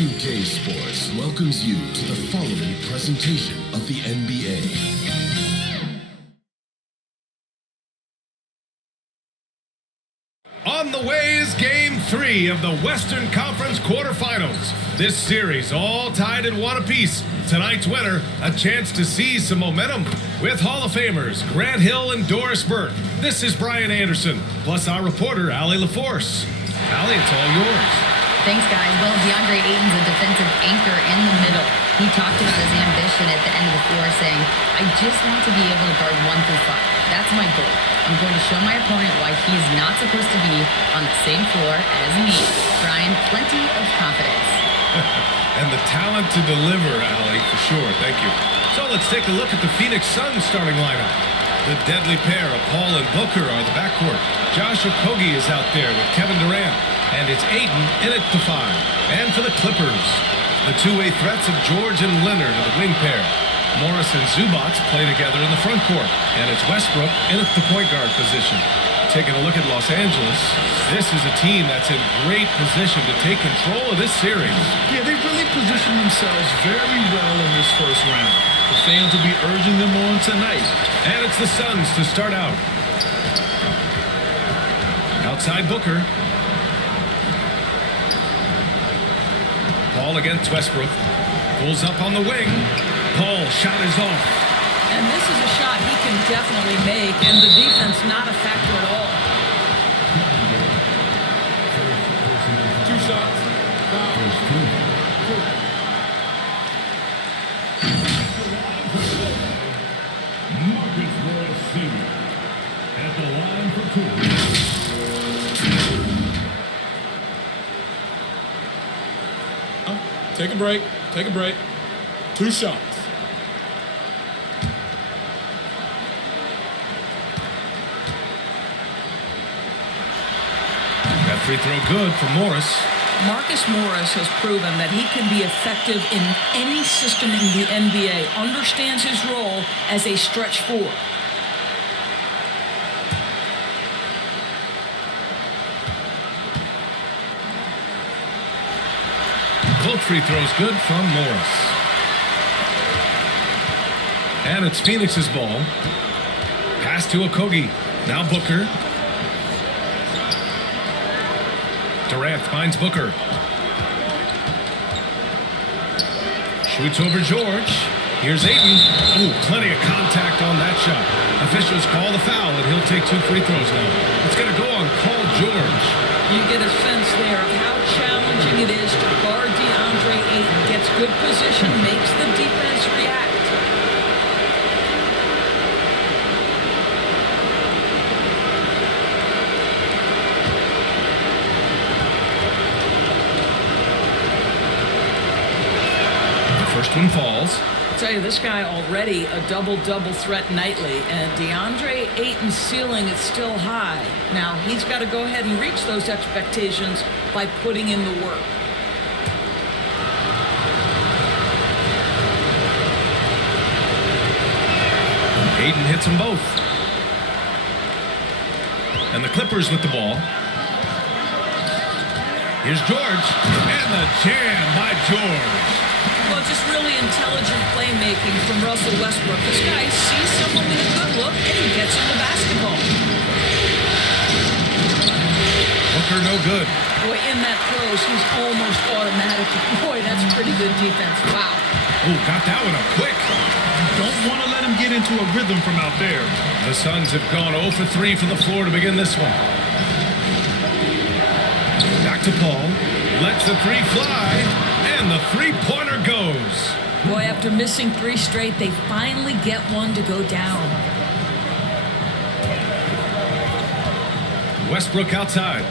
2K Sports welcomes you to the following presentation of the NBA. On the way is Game 3 of the Western Conference quarterfinals. This series all tied in one apiece. Tonight's winner, a chance to seize some momentum. With Hall of Famers Grant Hill and Doris Burke, this is Brian Anderson, plus our reporter, Allie LaForce. Allie, it's all yours. Thanks, guys. Well, DeAndre Ayton's a defensive anchor in the middle. He talked about his ambition at the end of the floor, saying, I just want to be able to guard 1 through 5. That's my goal. I'm going to show my opponent why he's not supposed to be on the same floor as me. Brian, plenty of confidence. And the talent to deliver, Allie, for sure. Thank you. So let's take a look at the Phoenix Suns starting lineup. The deadly pair of Paul and Booker are the backcourt. Josh Okogie is out there with Kevin Durant. And it's Ayton in at the 5. And for the Clippers, the two-way threats of George and Leonard are the wing pair. Morris and Zubac play together in the front court. And it's Westbrook in at the point guard position. Taking a look at Los Angeles, this is a team that's in great position to take control of this series. Yeah, they really positioned themselves very well in this first round. The fans will be urging them on tonight. And it's the Suns to start out. Outside Booker. Paul against Westbrook. Pulls up on the wing. Paul, shot is off. And this is a shot he can definitely make, and the defense not a factor at all. 2 shots. Marcus Morris Sr. at the line for 2. Take a break. Take a break. 2 shots. That free throw good for Morris. Marcus Morris has proven that he can be effective in any system in the NBA, understands his role as a stretch 4. Both free throws good from Morris. And it's Phoenix's ball. Pass to Okogie. Now Booker. Durant finds Booker. Shoots over George. Here's Ayton. Ooh, plenty of contact on that shot. Officials call the foul, and he'll take 2 free throws now. It's going to go on Paul George. You get a sense there of how challenging it is to guard DeAndre Ayton. Gets good position, makes the defense react. First one falls. I'll tell you, this guy already a double-double threat nightly, and DeAndre Ayton's ceiling is still high. Now, he's got to go ahead and reach those expectations by putting in the work. Ayton hits them both. And the Clippers with the ball. Here's George. And the jam by George. Well, just really intelligent playmaking from Russell Westbrook. This guy sees someone with a good look, and he gets him the basketball. Booker no good. Boy, in that close, he's almost automatic. Boy, that's pretty good defense. Wow. Oh, got that one up quick. Don't want to let him get into a rhythm from out there. The Suns have gone 0 for 3 from the floor to begin this one. Back to Paul. Lets the 3 fly. And the 3-pointer goes. Boy, after missing 3 straight, they finally get one to go down. Westbrook outside.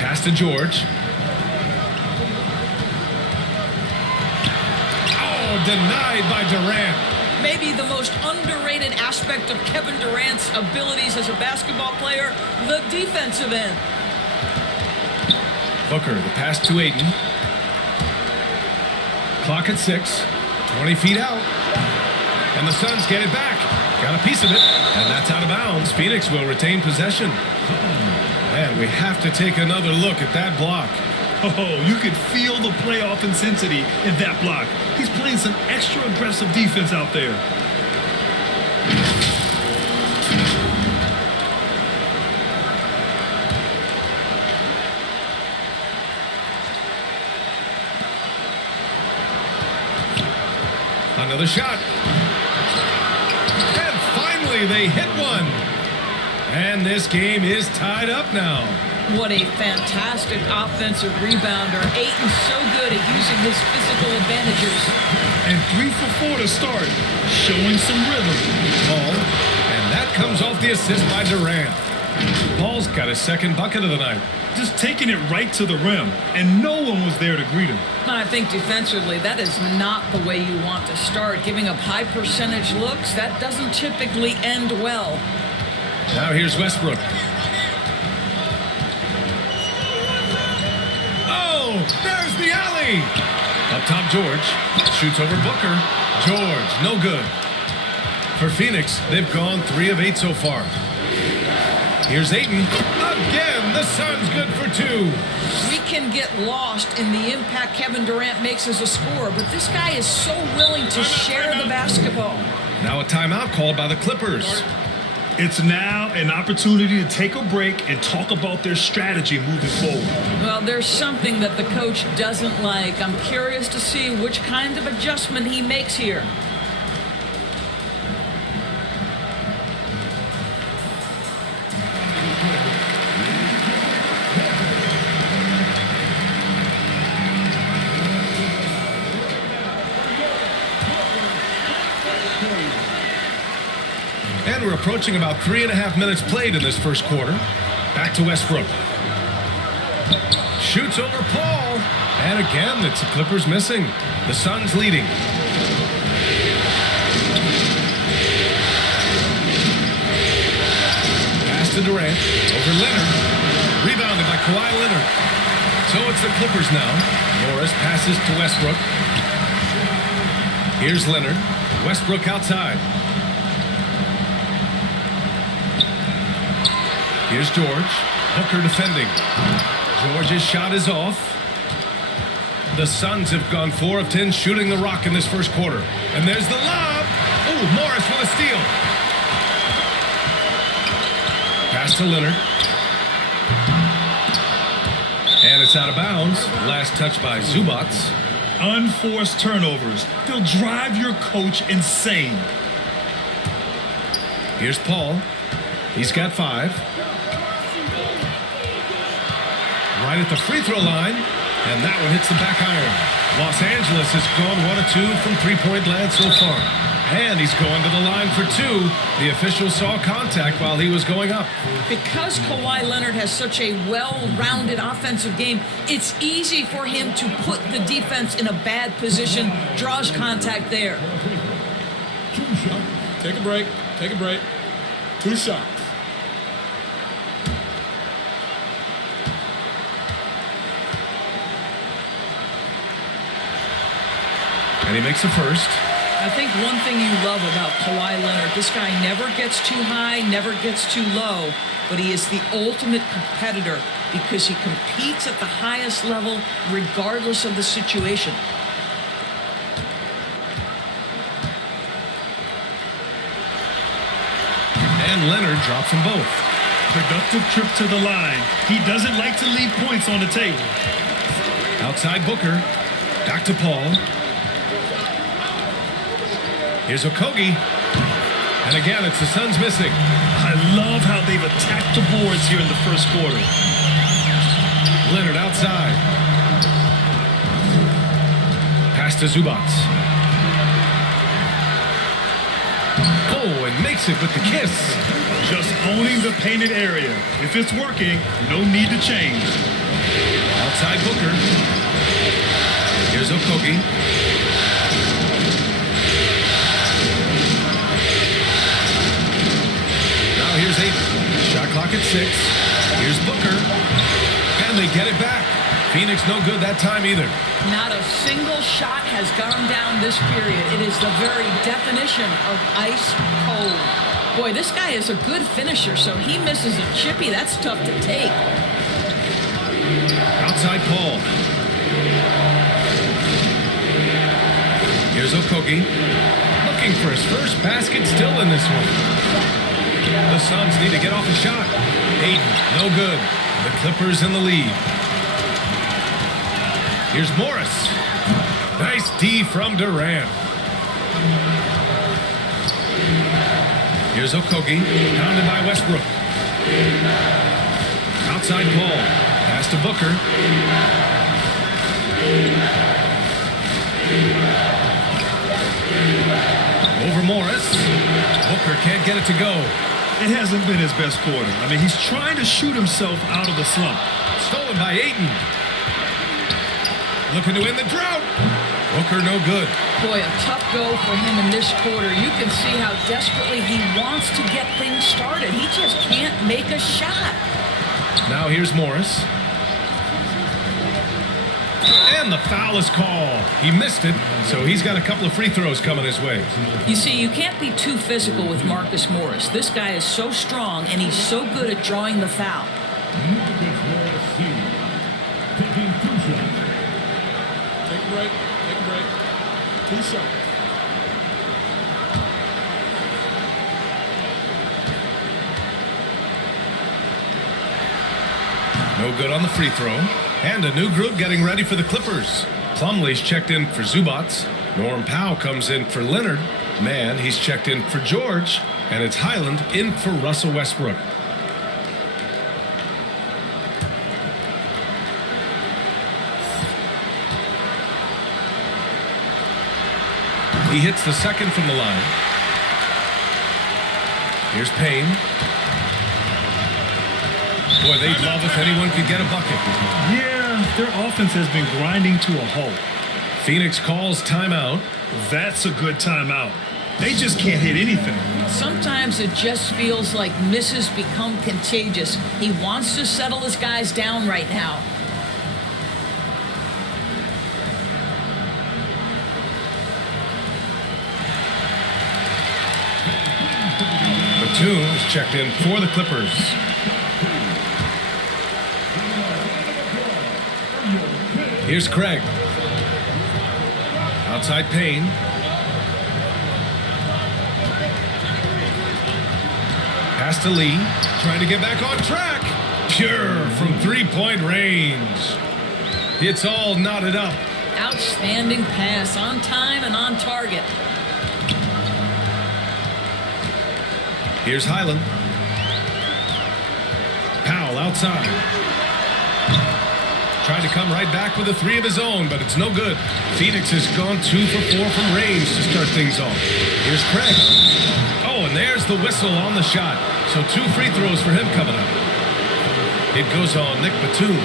Pass to George. Oh, denied by Durant. Maybe the most underrated aspect of Kevin Durant's abilities as a basketball player, the defensive end. Booker, the pass to Ayton. Clock at 6. 20 feet out. And the Suns get it back. Got a piece of it. And that's out of bounds. Phoenix will retain possession. And we have to take another look at that block. Oh, you could feel the playoff intensity in that block. He's playing some extra aggressive defense out there. Another shot. And finally, they hit one. And this game is tied up now. What a fantastic offensive rebounder. Ayton's so good at using his physical advantages. And 3 for 4 to start, showing some rhythm. Paul, and that comes off the assist by Durant. Paul's got his second bucket of the night. Just taking it right to the rim, and no one was there to greet him. I think defensively, that is not the way you want to start. Giving up high percentage looks, that doesn't typically end well. Now here's Westbrook. Oh, there's the alley. Up top, George. Shoots over Booker. George, no good. For Phoenix, they've gone 3 of 8 so far. Here's Ayton. Again, the Suns good for 2. We can get lost in the impact Kevin Durant makes as a scorer, but this guy is so willing to share the basketball. Now a timeout called by the Clippers. It's now an opportunity to take a break and talk about their strategy moving forward. Well, there's something that the coach doesn't like. I'm curious to see which kind of adjustment he makes here. And we're approaching about 3.5 minutes played in this first quarter. Back to Westbrook. Shoots over Paul. And again, it's the Clippers missing. The Suns leading. Pass to Durant. Over Leonard. Rebounded by Kawhi Leonard. So it's the Clippers now. Morris passes to Westbrook. Here's Leonard. Westbrook outside. Here's George. Booker defending. George's shot is off. The Suns have gone 4 of 10 shooting the rock in this first quarter. And there's the lob. Oh, Morris with a steal. Pass to Leonard. And it's out of bounds. Last touch by Zubac. Unforced turnovers. They'll drive your coach insane. Here's Paul. He's got 5. Right at the free throw line, and that one hits the back iron. Los Angeles has gone 1 of 2 from three-point land so far. And he's going to the line for 2. The official saw contact while he was going up. Because Kawhi Leonard has such a well-rounded offensive game, it's easy for him to put the defense in a bad position, draws contact there. Take a break. Take a break. 2 shots. And he makes the first. I think one thing you love about Kawhi Leonard, this guy never gets too high, never gets too low, but he is the ultimate competitor because he competes at the highest level regardless of the situation. And Leonard drops them both. Productive trip to the line. He doesn't like to leave points on the table. Outside Booker. Back to Paul. Here's Okogie. And again, it's the Suns missing. I love how they've attacked the boards here in the first quarter. Leonard outside. Pass to Zubac. Oh, and makes it with the kiss. Just owning the painted area. If it's working, no need to change. Outside Booker. Here's Okogie. Now here's 8. Shot clock at 6. Here's Booker. And they get it back. Phoenix no good that time either. Not a single shot has gone down this period. It is the very definition of ice cold. Boy, this guy is a good finisher, so he misses a chippy. That's tough to take. Outside Paul. Here's Okogie. Looking for his first basket still in this one. The Suns need to get off a shot. Ayton, no good. The Clippers in the lead. Here's Morris. Nice D from Durant. Here's Okogie, pounded by Westbrook. Outside Paul. Pass to Booker. Over Morris. Booker can't get it to go. It hasn't been his best quarter. I mean, he's trying to shoot himself out of the slump. Stolen by Ayton. Looking to win the drought. Booker no good. Boy, a tough go for him in this quarter. You can see how desperately he wants to get things started. He just can't make a shot. Now here's Morris. And the foul is called. He missed it, so he's got a couple of free throws coming his way. You see, you can't be too physical with Marcus Morris. This guy is so strong, and he's so good at drawing the foul. Marcus Morris Sr. taking 2 shots. Take a break. Take a break. 2 shots. No good on the free throw. And a new group getting ready for the Clippers. Plumlee's checked in for Zubats. Norm Powell comes in for Leonard. Mann, he's checked in for George. And it's Highland in for Russell Westbrook. He hits the second from the line. Here's Payne. Boy, they'd love if anyone could get a bucket. Yeah, their offense has been grinding to a halt. Phoenix calls timeout. That's a good timeout. They just can't hit anything. Sometimes it just feels like misses become contagious. He wants to settle his guys down right now. Batum is checked in for the Clippers. Here's Craig. Outside Payne. Pass to Lee. Trying to get back on track. Pure from 3-point range. It's all knotted up. Outstanding pass, on time and on target. Here's Highland. Powell outside. Tried to come right back with a 3 of his own, but it's no good. Phoenix has gone 2 for 4 from range to start things off. Here's Craig. Oh, and there's the whistle on the shot. So 2 free throws for him coming up. It goes on Nick Batum.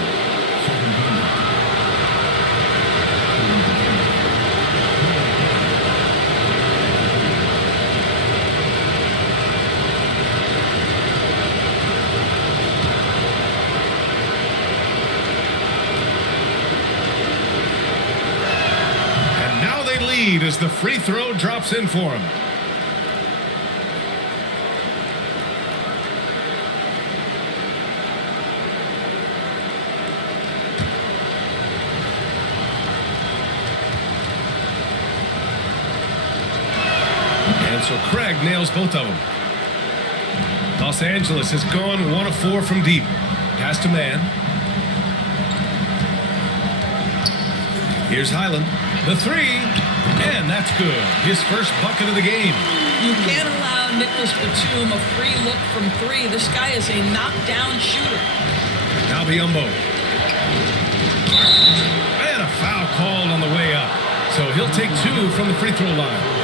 As the free throw drops in for him. And so Craig nails both of them. Los Angeles has gone 1 of 4 from deep. Pass to Mann. Here's Highland. The 3. And that's good. His first bucket of the game. You can't allow Nicholas Batum a free look from 3. This guy is a knockdown shooter. Now Biyombo. And a foul called on the way up. So he'll take 2 from the free throw line.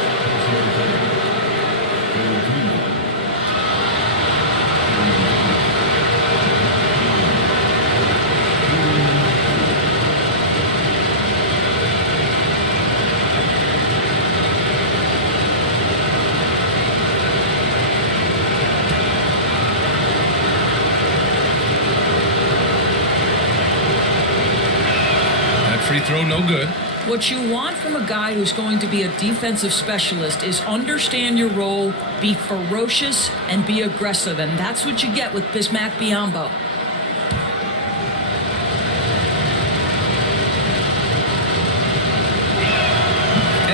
Free throw, no good. What you want from a guy who's going to be a defensive specialist is understand your role, be ferocious, and be aggressive. And that's what you get with Bismack Biyombo.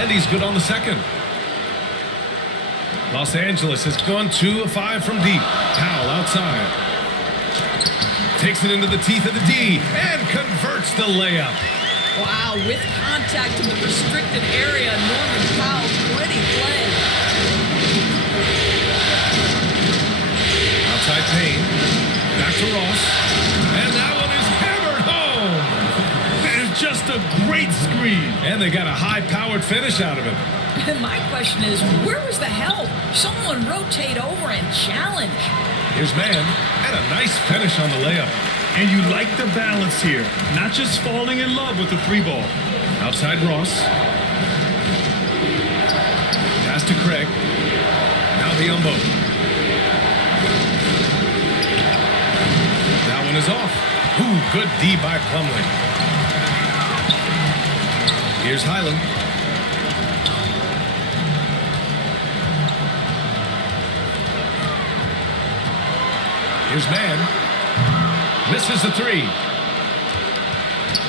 And he's good on the second. Los Angeles has gone 2 of 5 from deep. Powell outside. Takes it into the teeth of the D and converts the layup. Wow, with contact in the restricted area, Norman Powell, pretty play. Outside Payne. Back to Ross. And that one is hammered home. And just a great screen. And they got a high-powered finish out of it. And my question is, where was the help? Someone rotate over and challenge. Here's Mann, and a nice finish on the layup. And you like the balance here. Not just falling in love with the 3-ball. Outside Ross. Pass to Craig. Now Biombo. That one is off. Ooh, good D by Plumlee. Here's Highland. Here's Mann. Misses the 3.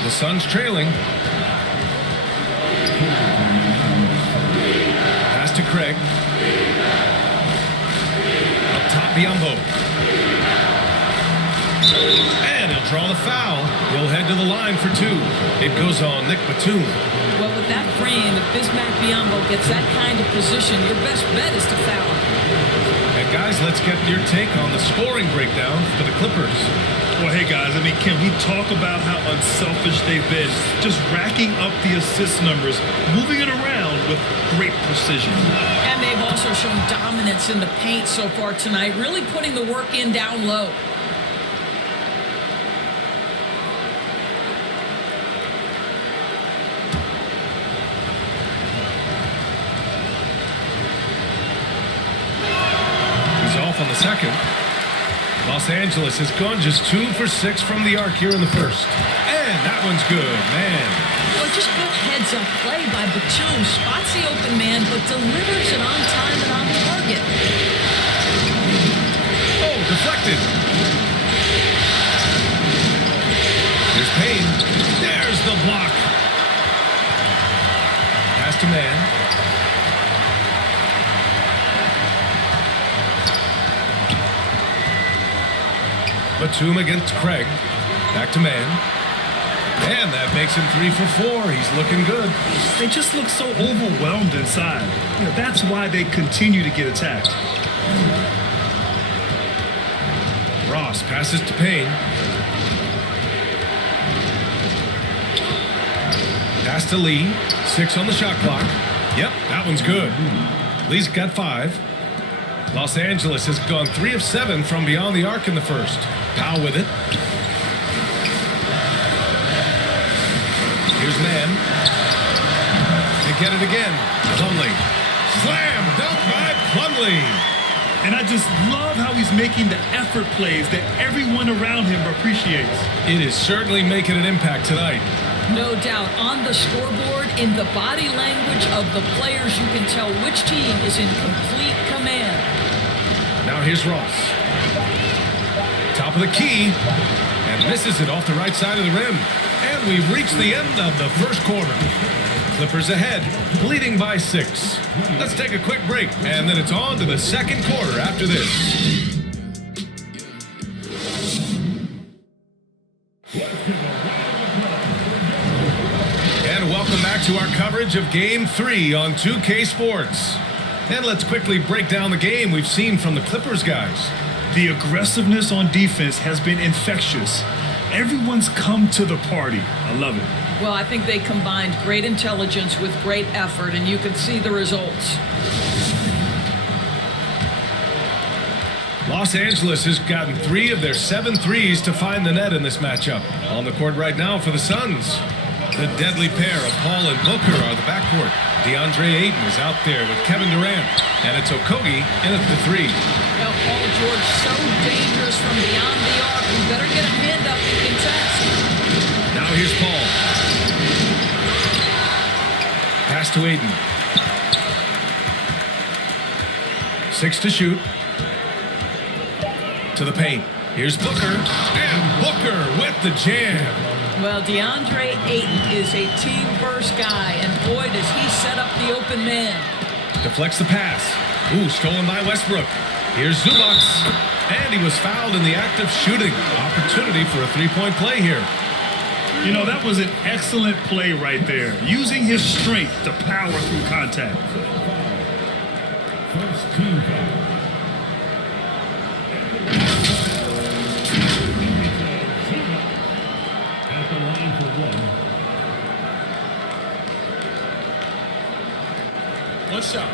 The Suns trailing. Pass to Craig. Up top, Biombo. And he'll draw the foul. He'll head to the line for 2. It goes on Nick Batum. Well, with that frame, if Bismack Biyombo gets that kind of position, your best bet is to foul him. And guys, let's get your take on the scoring breakdown for the Clippers. Well, hey, guys, I mean, can we talk about how unselfish they've been? Just racking up the assist numbers, moving it around with great precision. And they've also shown dominance in the paint so far tonight, really putting the work in down low. Off on the second. Los Angeles has gone just 2 for 6 from the arc here in the first. And that one's good, man. Well, just good heads-up play by Batum. Spots the open man, but delivers it on time and on target. Oh, deflected. Here's Payne. There's the block. Pass to Mann. Batum against Craig. Back to Mann. And that makes him 3 for 4. He's looking good. They just look so overwhelmed inside. You know, that's why they continue to get attacked. Ross passes to Payne. Pass to Lee. 6 on the shot clock. Yep, that one's good. Lee's got 5. Los Angeles has gone 3 of 7 from beyond the arc in the first. Powell with it. Here's Mann. They get it again. Plumlee. Slam dunk by Plumlee. And I just love how he's making the effort plays that everyone around him appreciates. It is certainly making an impact tonight. No doubt. On the scoreboard, in the body language of the players, you can tell which team is in complete command. Now here's Ross. Top of the key. And misses it off the right side of the rim. And we've reached the end of the first quarter. Clippers ahead, leading by 6. Let's take a quick break, and then it's on to the second quarter after this. And welcome back to our coverage of Game 3 on 2K Sports. And let's quickly break down the game we've seen from the Clippers guys. The aggressiveness on defense has been infectious. Everyone's come to the party. I love it. Well, I think they combined great intelligence with great effort, and you can see the results. Los Angeles has gotten 3 of their 7 threes to find the net in this matchup. On the court right now for the Suns. The deadly pair of Paul and Booker are the backcourt. DeAndre Ayton is out there with Kevin Durant. And it's Okogie in at the 3. Well, Paul George, so dangerous from beyond the arc. We better get a hand up and contest. Now here's Paul. Pass to Ayton. 6 to shoot. To the paint. Here's Booker. And Booker with the jam. Well, DeAndre Ayton is a team-first guy, and boy, does he set up the open man. Deflects the pass. Ooh, stolen by Westbrook. Here's Zubac. And he was fouled in the act of shooting. Opportunity for a three-point play here. You know, that was an excellent play right there. Using his strength to power through contact. First team foul. At the line for one. One shot.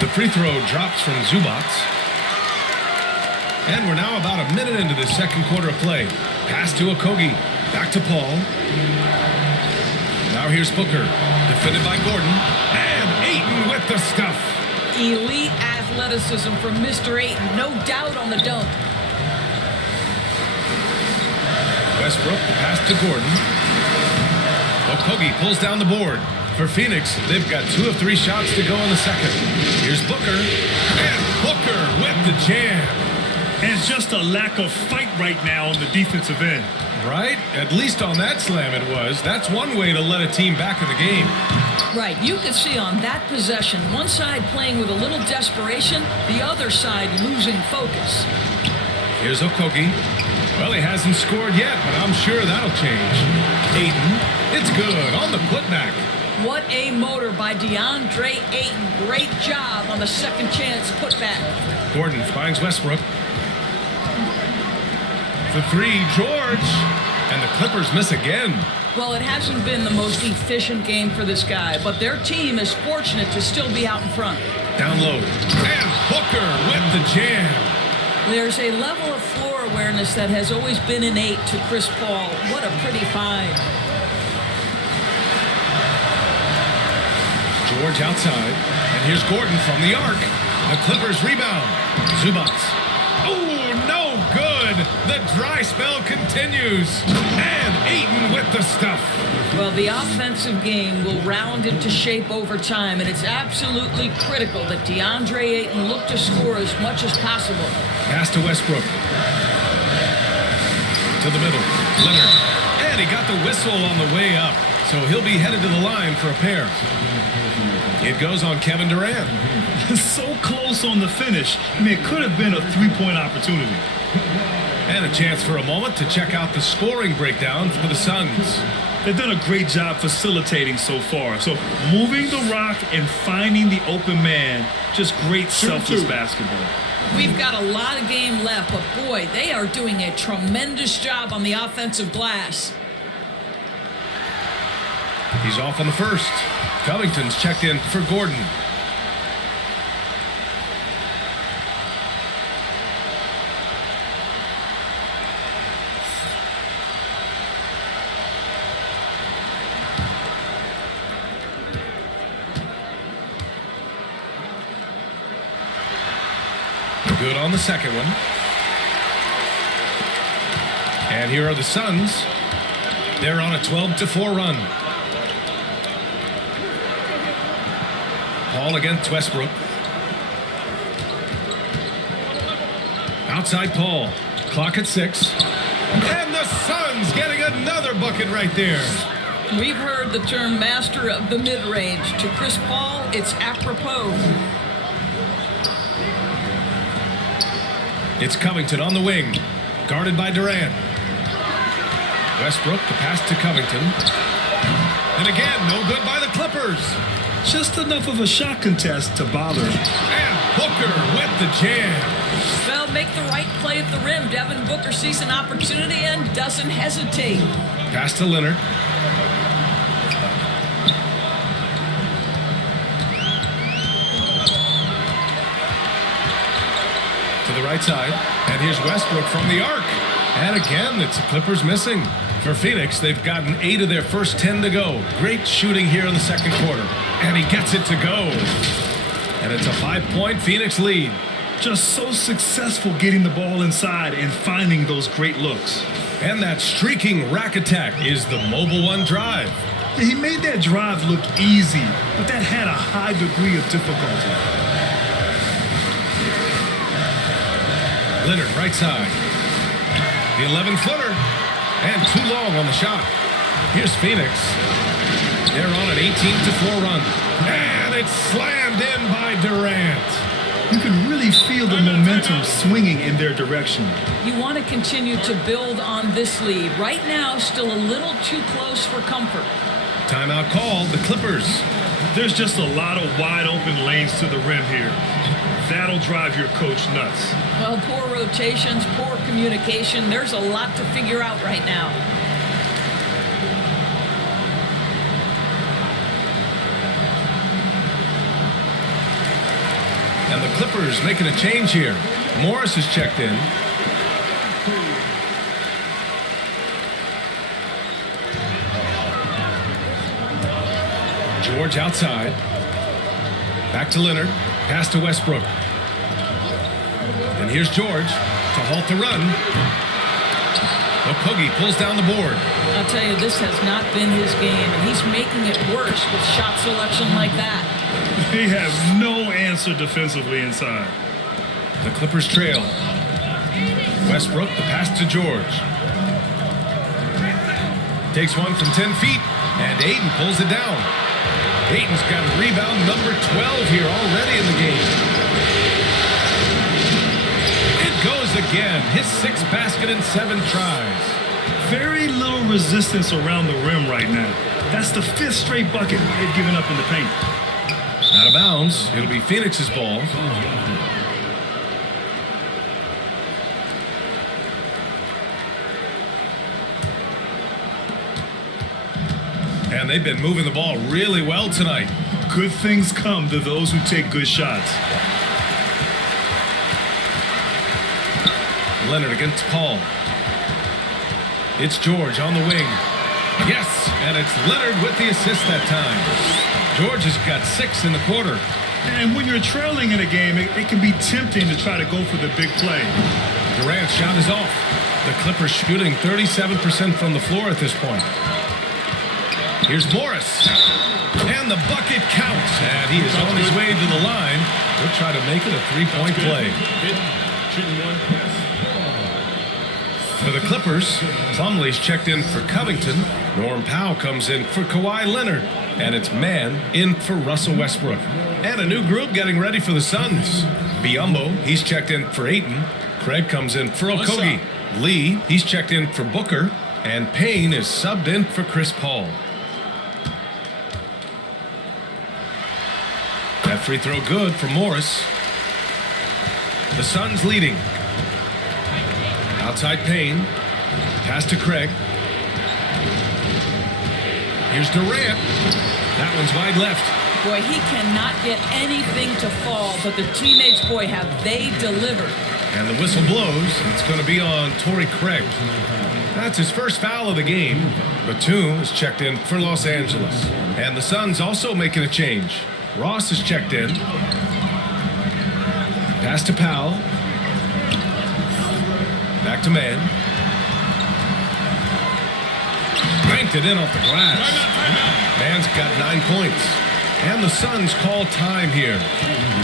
The free throw drops from Zubac. And we're now about a minute into the second quarter of play. Pass to Okogie. Back to Paul. Now here's Booker. Defended by Gordon. And Ayton with the stuff. Elite athleticism from Mr. Ayton. No doubt on the dunk. Westbrook, the pass to Gordon. Okogie pulls down the board. For Phoenix, they've got 2 of 3 shots to go in the second. Here's Booker. And Booker with the jam. And just a lack of fight right now on the defensive end. Right? At least on that slam it was. That's one way to let a team back in the game. Right, you could see on that possession, one side playing with a little desperation, the other side losing focus. Here's Okogie. Well, he hasn't scored yet, but I'm sure that'll change. Ayton, it's good on the putback. What a motor by DeAndre Ayton. Great job on the second chance putback. Gordon finds Westbrook. For 3, George. And the Clippers miss again. Well, it hasn't been the most efficient game for this guy, but their team is fortunate to still be out in front. Down low. And Booker with the jam. There's a level of floor awareness that has always been innate to Chris Paul. What a pretty find. George outside. And here's Gordon from the arc. The Clippers rebound. Zubac. Oh, no good. The dry spell continues. And Ayton with the stuff. Well, the offensive game will round into shape over time, and it's absolutely critical that DeAndre Ayton look to score as much as possible. Pass to Westbrook. To the middle. Leonard. And he got the whistle on the way up. So he'll be headed to the line for a pair. It goes on Kevin Durant. So close on the finish. I mean, it could have been a three-point opportunity. And a chance for a moment to check out the scoring breakdown for the Suns. They've done a great job facilitating so far. So moving the rock and finding the open man, just great selfless basketball. We've got a lot of game left, but boy, they are doing a tremendous job on the offensive glass. He's off on the first. Covington's checked in for Gordon. Good on the second one. And here are the Suns. They're on a 12-4 run. Paul against Westbrook. Outside Paul. Clock at 6. And the Suns getting another bucket right there. We've heard the term master of the mid-range. To Chris Paul, it's apropos. It's Covington on the wing. Guarded by Durant. Westbrook, the pass to Covington. And again, no good by the Clippers. Just enough of a shot contest to bother. And Booker with the jam. Well, make the right play at the rim. Devin Booker sees an opportunity and doesn't hesitate. Pass to Leonard. To the right side. And here's Westbrook from the arc. And again, it's the Clippers missing. For Phoenix, they've gotten 8 of their first 10 to go. Great shooting here in the second quarter. And he gets it to go. And it's a 5-point Phoenix lead. Just so successful getting the ball inside and finding those great looks. And that streaking rack attack is the Mobile One drive. He made that drive look easy, but that had a high degree of difficulty. Leonard, right side. The 11-footer. And too long on the shot. Here's Phoenix. They're on an 18-4 run. And it's slammed in by Durant. You can really feel the momentum swinging in their direction. You want to continue to build on this lead. Right now, still a little too close for comfort. Timeout called, the Clippers. There's just a lot of wide open lanes to the rim here. That'll drive your coach nuts. Well, poor rotations, poor communication. There's a lot to figure out right now. And the Clippers making a change here. Morris is checked in. George outside. Back to Leonard. Pass to Westbrook. And here's George to halt the run. Okogie pulls down the board. I'll tell you, this has not been his game, and he's making it worse with shot selection like that. They have no answer defensively inside. The Clippers trail. Westbrook, the pass to George. Takes one from 10 feet, and Ayton pulls it down. Ayton's got rebound number 12 here already in the game. It goes again. His 6th basket in 7 tries. Very little resistance around the rim right now. That's the 5th straight bucket they've given up in the paint. Out of bounds. It'll be Phoenix's ball. And they've been moving the ball really well tonight. Good things come to those who take good shots. Leonard against Paul. It's George on the wing. Yes, and it's Leonard with the assist that time. George has got 6 in the quarter. And when you're trailing in a game, it can be tempting to try to go for the big play. Durant's shot is off. The Clippers shooting 37% from the floor at this point. Here's Morris. And the bucket counts. And he is on his way to the line. He'll try to make it a 3-point play. For the Clippers, Plumlee's checked in for Covington. Norm Powell comes in for Kawhi Leonard. And it's Mann in for Russell Westbrook. And a new group getting ready for the Suns. Biyombo, he's checked in for Ayton. Craig comes in for Okogie. Lee, he's checked in for Booker. And Payne is subbed in for Chris Paul. That free throw good for Morris. The Suns leading. Outside Payne. Pass to Craig. Here's Durant. That one's wide left. Boy, he cannot get anything to fall, but the teammates, boy, have they delivered. And the whistle blows. It's going to be on Torrey Craig. That's his first foul of the game. Batum is checked in for Los Angeles. And the Suns also making a change. Ross is checked in. Pass to Powell. Back to Mann. Banked it in off the glass. Mann's got 9 points. And the Suns call time here.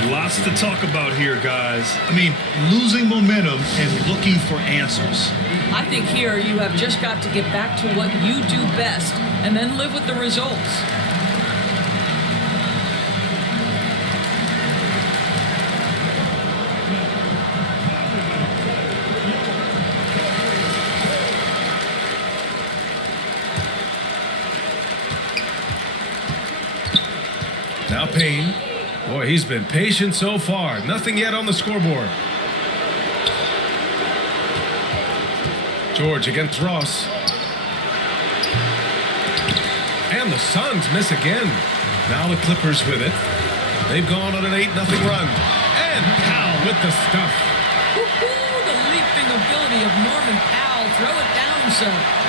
Lots to talk about here, guys. I mean, losing momentum and looking for answers. I think here you have just got to get back to what you do best and then live with the results. Now Payne. Boy, he's been patient so far. Nothing yet on the scoreboard. George against Ross. And the Suns miss again. Now the Clippers with it. They've gone on an 8-0 run. And Powell with the stuff. Woo-hoo, the leaping ability of Norman Powell. Throw it down, son.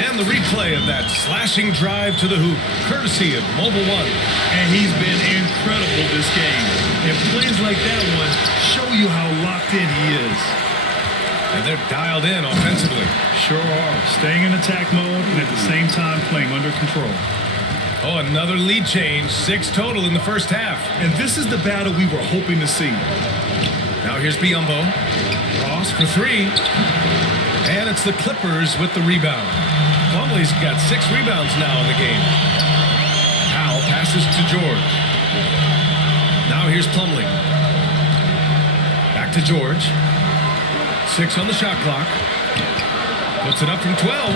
And the replay of that slashing drive to the hoop, courtesy of Mobile One. And he's been incredible this game. And plays like that one show you how locked in he is. And they're dialed in offensively. Sure are. Staying in attack mode and at the same time playing under control. Oh, another lead change. 6 total in the first half. And this is the battle we were hoping to see. Now here's Biyombo. Ross for 3. And it's the Clippers with the rebound. Plumlee's got 6 rebounds now in the game. Powell passes to George. Now here's Plumlee. Back to George. 6 on the shot clock. Puts it up from 12.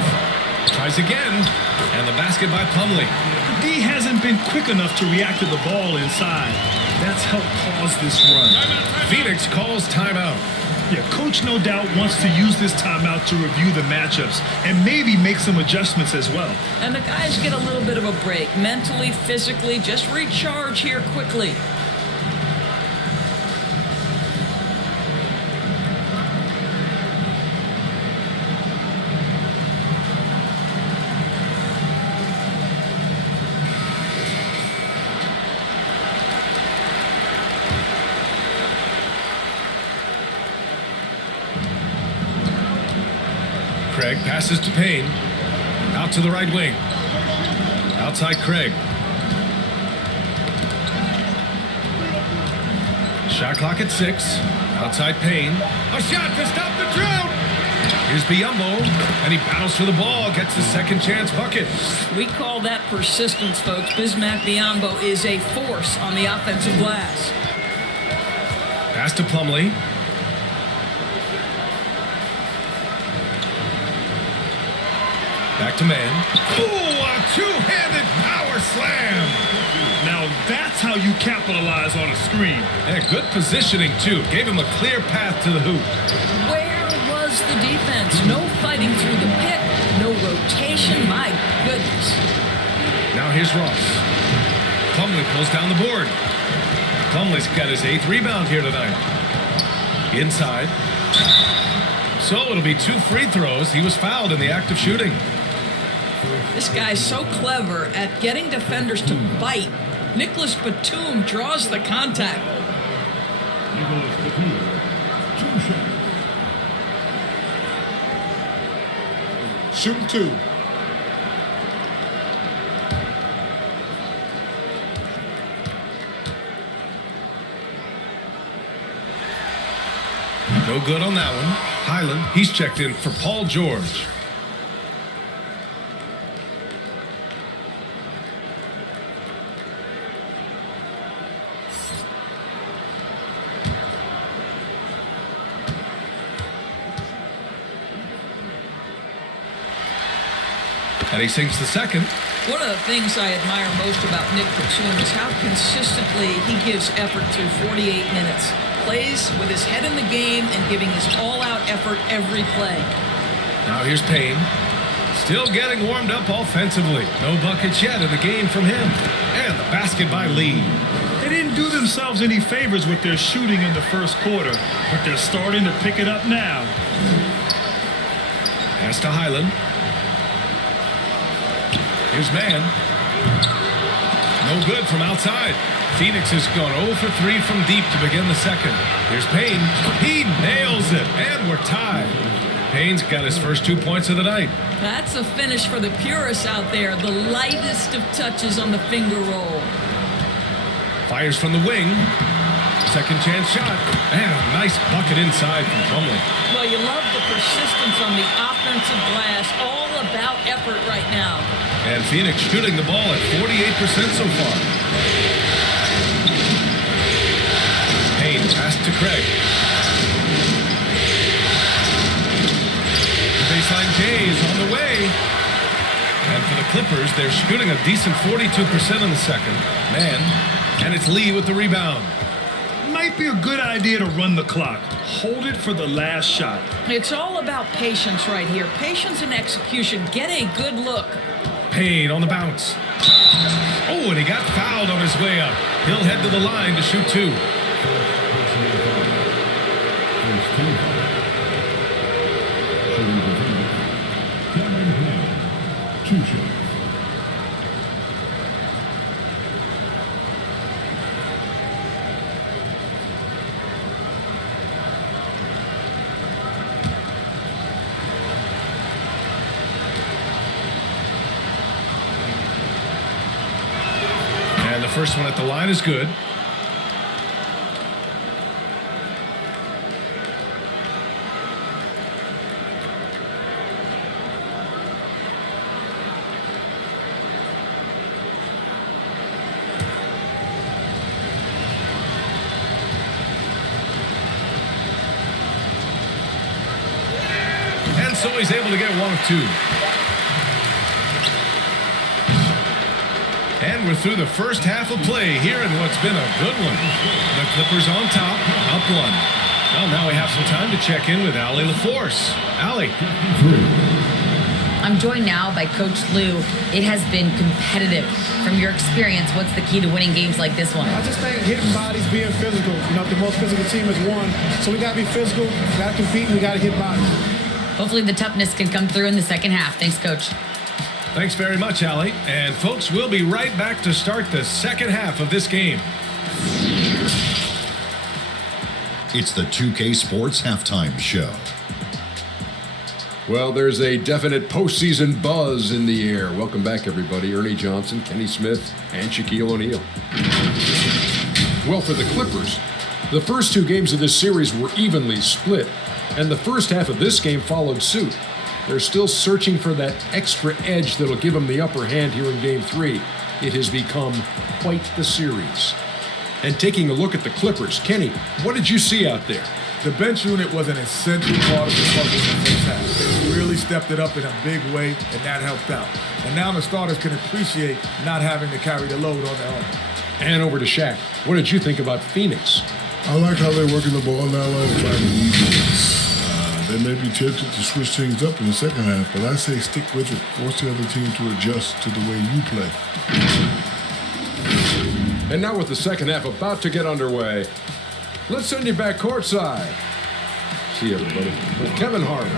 Tries again. And the basket by Plumlee. D hasn't been quick enough to react to the ball inside. That's helped cause this run. Phoenix calls timeout. Yeah, coach no doubt wants to use this timeout to review the matchups and maybe make some adjustments as well. And the guys get a little bit of a break, mentally, physically, just recharge here quickly. Craig passes to Payne. Out to the right wing. Outside Craig. Shot clock at 6. Outside Payne. A shot to stop the drought. Here's Biyombo. And he battles for the ball. Gets his second chance bucket. We call that persistence, folks. Bismack Biyombo is a force on the offensive glass. Pass to Plumlee. Back to man. Oh, a two-handed power slam. Now that's how you capitalize on a screen. Yeah, good positioning, too. Gave him a clear path to the hoop. Where was the defense? No fighting through the pick. No rotation. My goodness. Now here's Ross. Plumlee pulls down the board. Plumlee's got his 8th rebound here tonight. Inside. So it'll be 2 free throws. He was fouled in the act of shooting. This guy's so clever at getting defenders to bite. Nicholas Batum draws the contact. Nicholas Batum, 2 shots. Shoot 2. No good on that one. Highland, he's checked in for Paul George. And he sinks the second. One of the things I admire most about Nick Batum is how consistently he gives effort through 48 minutes. Plays with his head in the game and giving his all-out effort every play. Now here's Payne. Still getting warmed up offensively. No buckets yet in the game from him. And the basket by Lee. They didn't do themselves any favors with their shooting in the first quarter, but they're starting to pick it up now. Pass to Highland. Here's man. No good from outside. Phoenix has gone 0 for 3 from deep to begin the second. Here's Payne. He nails it, and we're tied. Payne's got his first 2 points of the night. That's a finish for the purists out there. The lightest of touches on the finger roll. Fires from the wing. Second chance shot. And a nice bucket inside from Plumlee. Well, you love the persistence on the offensive glass. All about effort right now. And Phoenix shooting the ball at 48% so far. Payne pass to Craig. Baseline J is on the way. And for the Clippers, they're shooting a decent 42% in the second. Man, and it's Lee with the rebound. Might be a good idea to run the clock. Hold it for the last shot. It's all about patience right here. Patience and execution. Get a good look. Payne on the bounce. Oh, and he got fouled on his way up. He'll head to the line to shoot 2. First 2. Shooting for Phoenix, Cameron Payne, 2 shots. First one at the line is good. And so he's able to get one of two. And we're through the first half of play here in what's been a good one. The Clippers on top, up one. Well, now we have some time to check in with Allie LaForce. Allie. I'm joined now by Coach Lou. It has been competitive. From your experience, what's the key to winning games like this one? I just think hitting bodies, being physical. You know, the most physical team has won. So we got to be physical, got to compete, and we got to hit bodies. Hopefully the toughness can come through in the second half. Thanks, Coach. Thanks very much, Allie. And folks, we'll be right back to start the second half of this game. It's the 2K Sports Halftime Show. Well, there's a definite postseason buzz in the air. Welcome back, everybody. Ernie Johnson, Kenny Smith, and Shaquille O'Neal. Well, for the Clippers, the first two games of this series were evenly split, and the first half of this game followed suit. They're still searching for that extra edge that'll give them the upper hand here in Game 3. It has become quite the series. And taking a look at the Clippers, Kenny, what did you see out there? The bench unit was an essential part of the puzzle in the first half. They really stepped it up in a big way, and that helped out. And now the starters can appreciate not having to carry the load on their own. And over to Shaq. What did you think about Phoenix? I like how they're working the ball now and trying to use it. They may be tempted to switch things up in the second half, but I say stick with it. Force the other team to adjust to the way you play. And now with the second half about to get underway, let's send you back courtside. See you, everybody. With Kevin Harlan.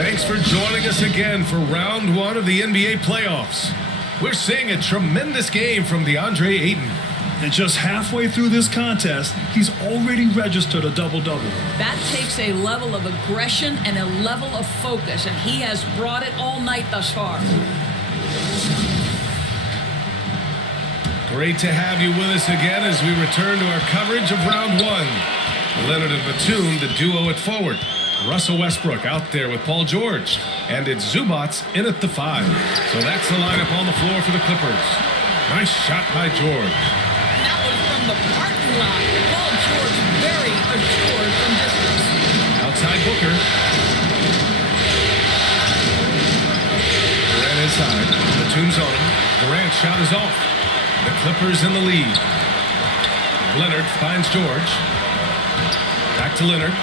Thanks for joining us again for round one of the NBA playoffs. We're seeing a tremendous game from DeAndre Ayton. And just halfway through this contest, he's already registered a double-double. That takes a level of aggression and a level of focus, and he has brought it all night thus far. Great to have you with us again as we return to our coverage of round one. Leonard and Batum, the duo at forward. Russell Westbrook out there with Paul George. And it's Zubats in at the 5. So that's the lineup on the floor for the Clippers. Nice shot by George. That was from the parking lot. Paul George very assured from distance. Outside Booker. Durant inside. Batum's on him. Durant's shot is off. The Clippers in the lead. Leonard finds George. Back to Leonard.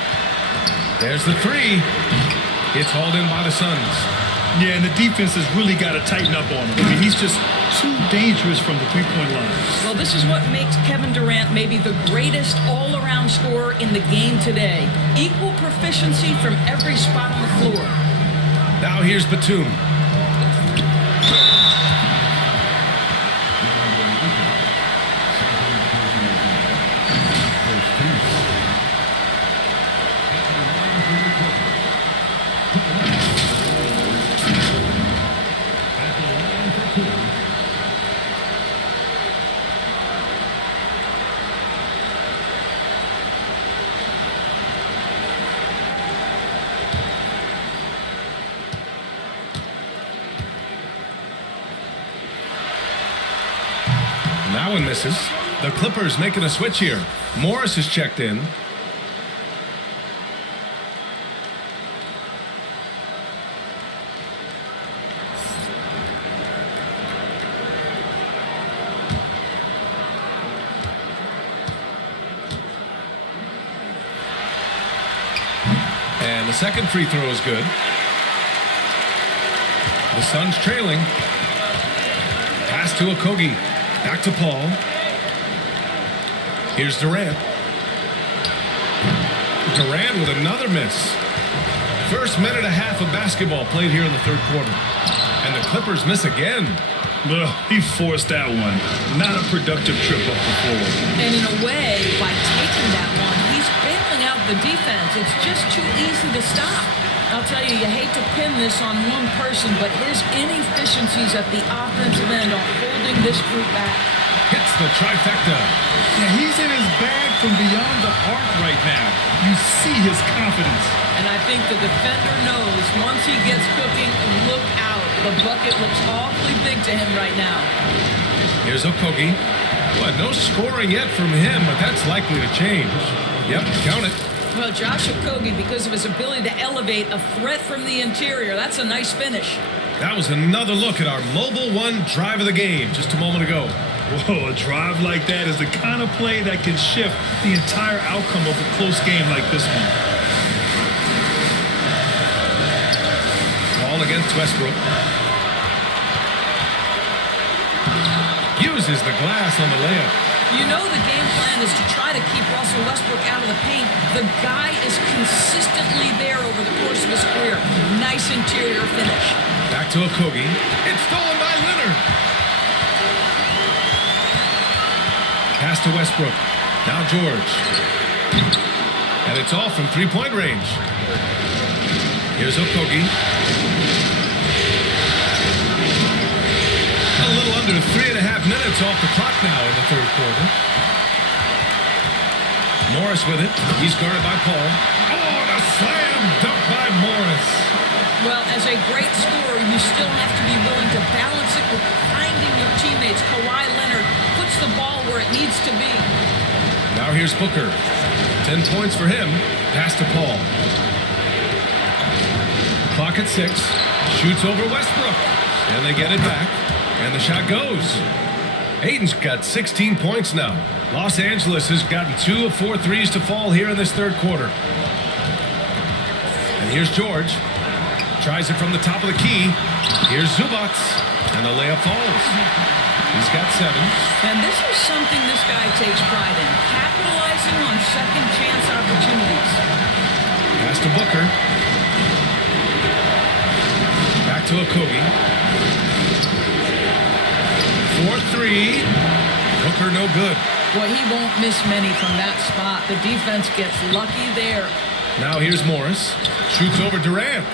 There's the 3. It's hauled in by the Suns. Yeah, and the defense has really got to tighten up on him. I mean, he's just too dangerous from the three-point line. Well, this is what makes Kevin Durant maybe the greatest all-around scorer in the game today. Equal proficiency from every spot on the floor. Now here's Batum. That one misses. The Clippers making a switch here. Morris is checked in. And the second free throw is good. The Suns trailing. Pass to Okogie. Back to Paul. Here's Durant. Durant with another miss. First minute and a half of basketball played here in the third quarter. And the Clippers miss again. Ugh, he forced that one. Not a productive trip up the floor. And in a way, by taking that one, he's bailing out the defense. It's just too easy to stop. I'll tell you hate to pin this on one person, but his inefficiencies at the offensive end are holding this group back. Hits the trifecta. Yeah, he's in his bag from beyond the arc right now. You see his confidence. And I think the defender knows once he gets cooking, look out. The bucket looks awfully big to him right now. Here's Okogie. Well, no scoring yet from him, but that's likely to change. Yep, count it. Well, Josh Okogie, because of his ability to elevate a threat from the interior, that's a nice finish. That was another look at our Mobile One drive of the game just a moment ago. Whoa, a drive like that is the kind of play that can shift the entire outcome of a close game like this one. Ball against Westbrook. Uses the glass on the layup. You know the game plan is to try to keep Russell Westbrook out of the paint. The guy is consistently there over the course of his career. Nice interior finish. Back to Okogie. It's stolen by Leonard. Pass to Westbrook. Now George. And it's off from three-point range. Here's Okogie. A little under 3.5 minutes off the clock now in the third quarter. Morris with it. He's guarded by Paul. Oh, and a slam dunk by Morris. Well, as a great scorer, you still have to be willing to balance it with finding your teammates. Kawhi Leonard puts the ball where it needs to be. Now here's Booker. 10 points for him. Pass to Paul. Clock at 6. Shoots over Westbrook. And they get it back. And the shot goes. Aiden's got 16 points now. Los Angeles has gotten 2 of 4 threes to fall here in this third quarter. And here's George. Tries it from the top of the key. Here's Zubac. And the layup falls. He's got 7. And this is something this guy takes pride in. Capitalizing on second chance opportunities. Pass to Booker. Back to Okogie. 4-3. Booker no good. Well, he won't miss many from that spot. The defense gets lucky there. Now here's Morris. Shoots over Durant.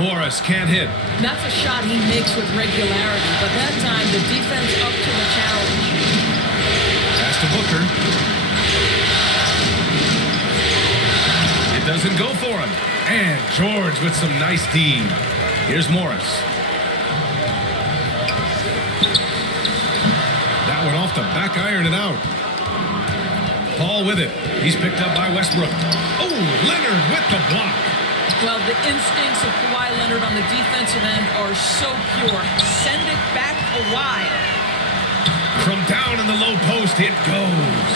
Morris can't hit. That's a shot he makes with regularity, but that time the defense up to the challenge. Pass to Booker. It doesn't go for him. And George with some nice D. Here's Morris. That went off the back iron and out. Paul with it. He's picked up by Westbrook. Oh, Leonard with the block. Well, the instincts of Kawhi Leonard on the defensive end are so pure. Send it back a while. From down in the low post, it goes.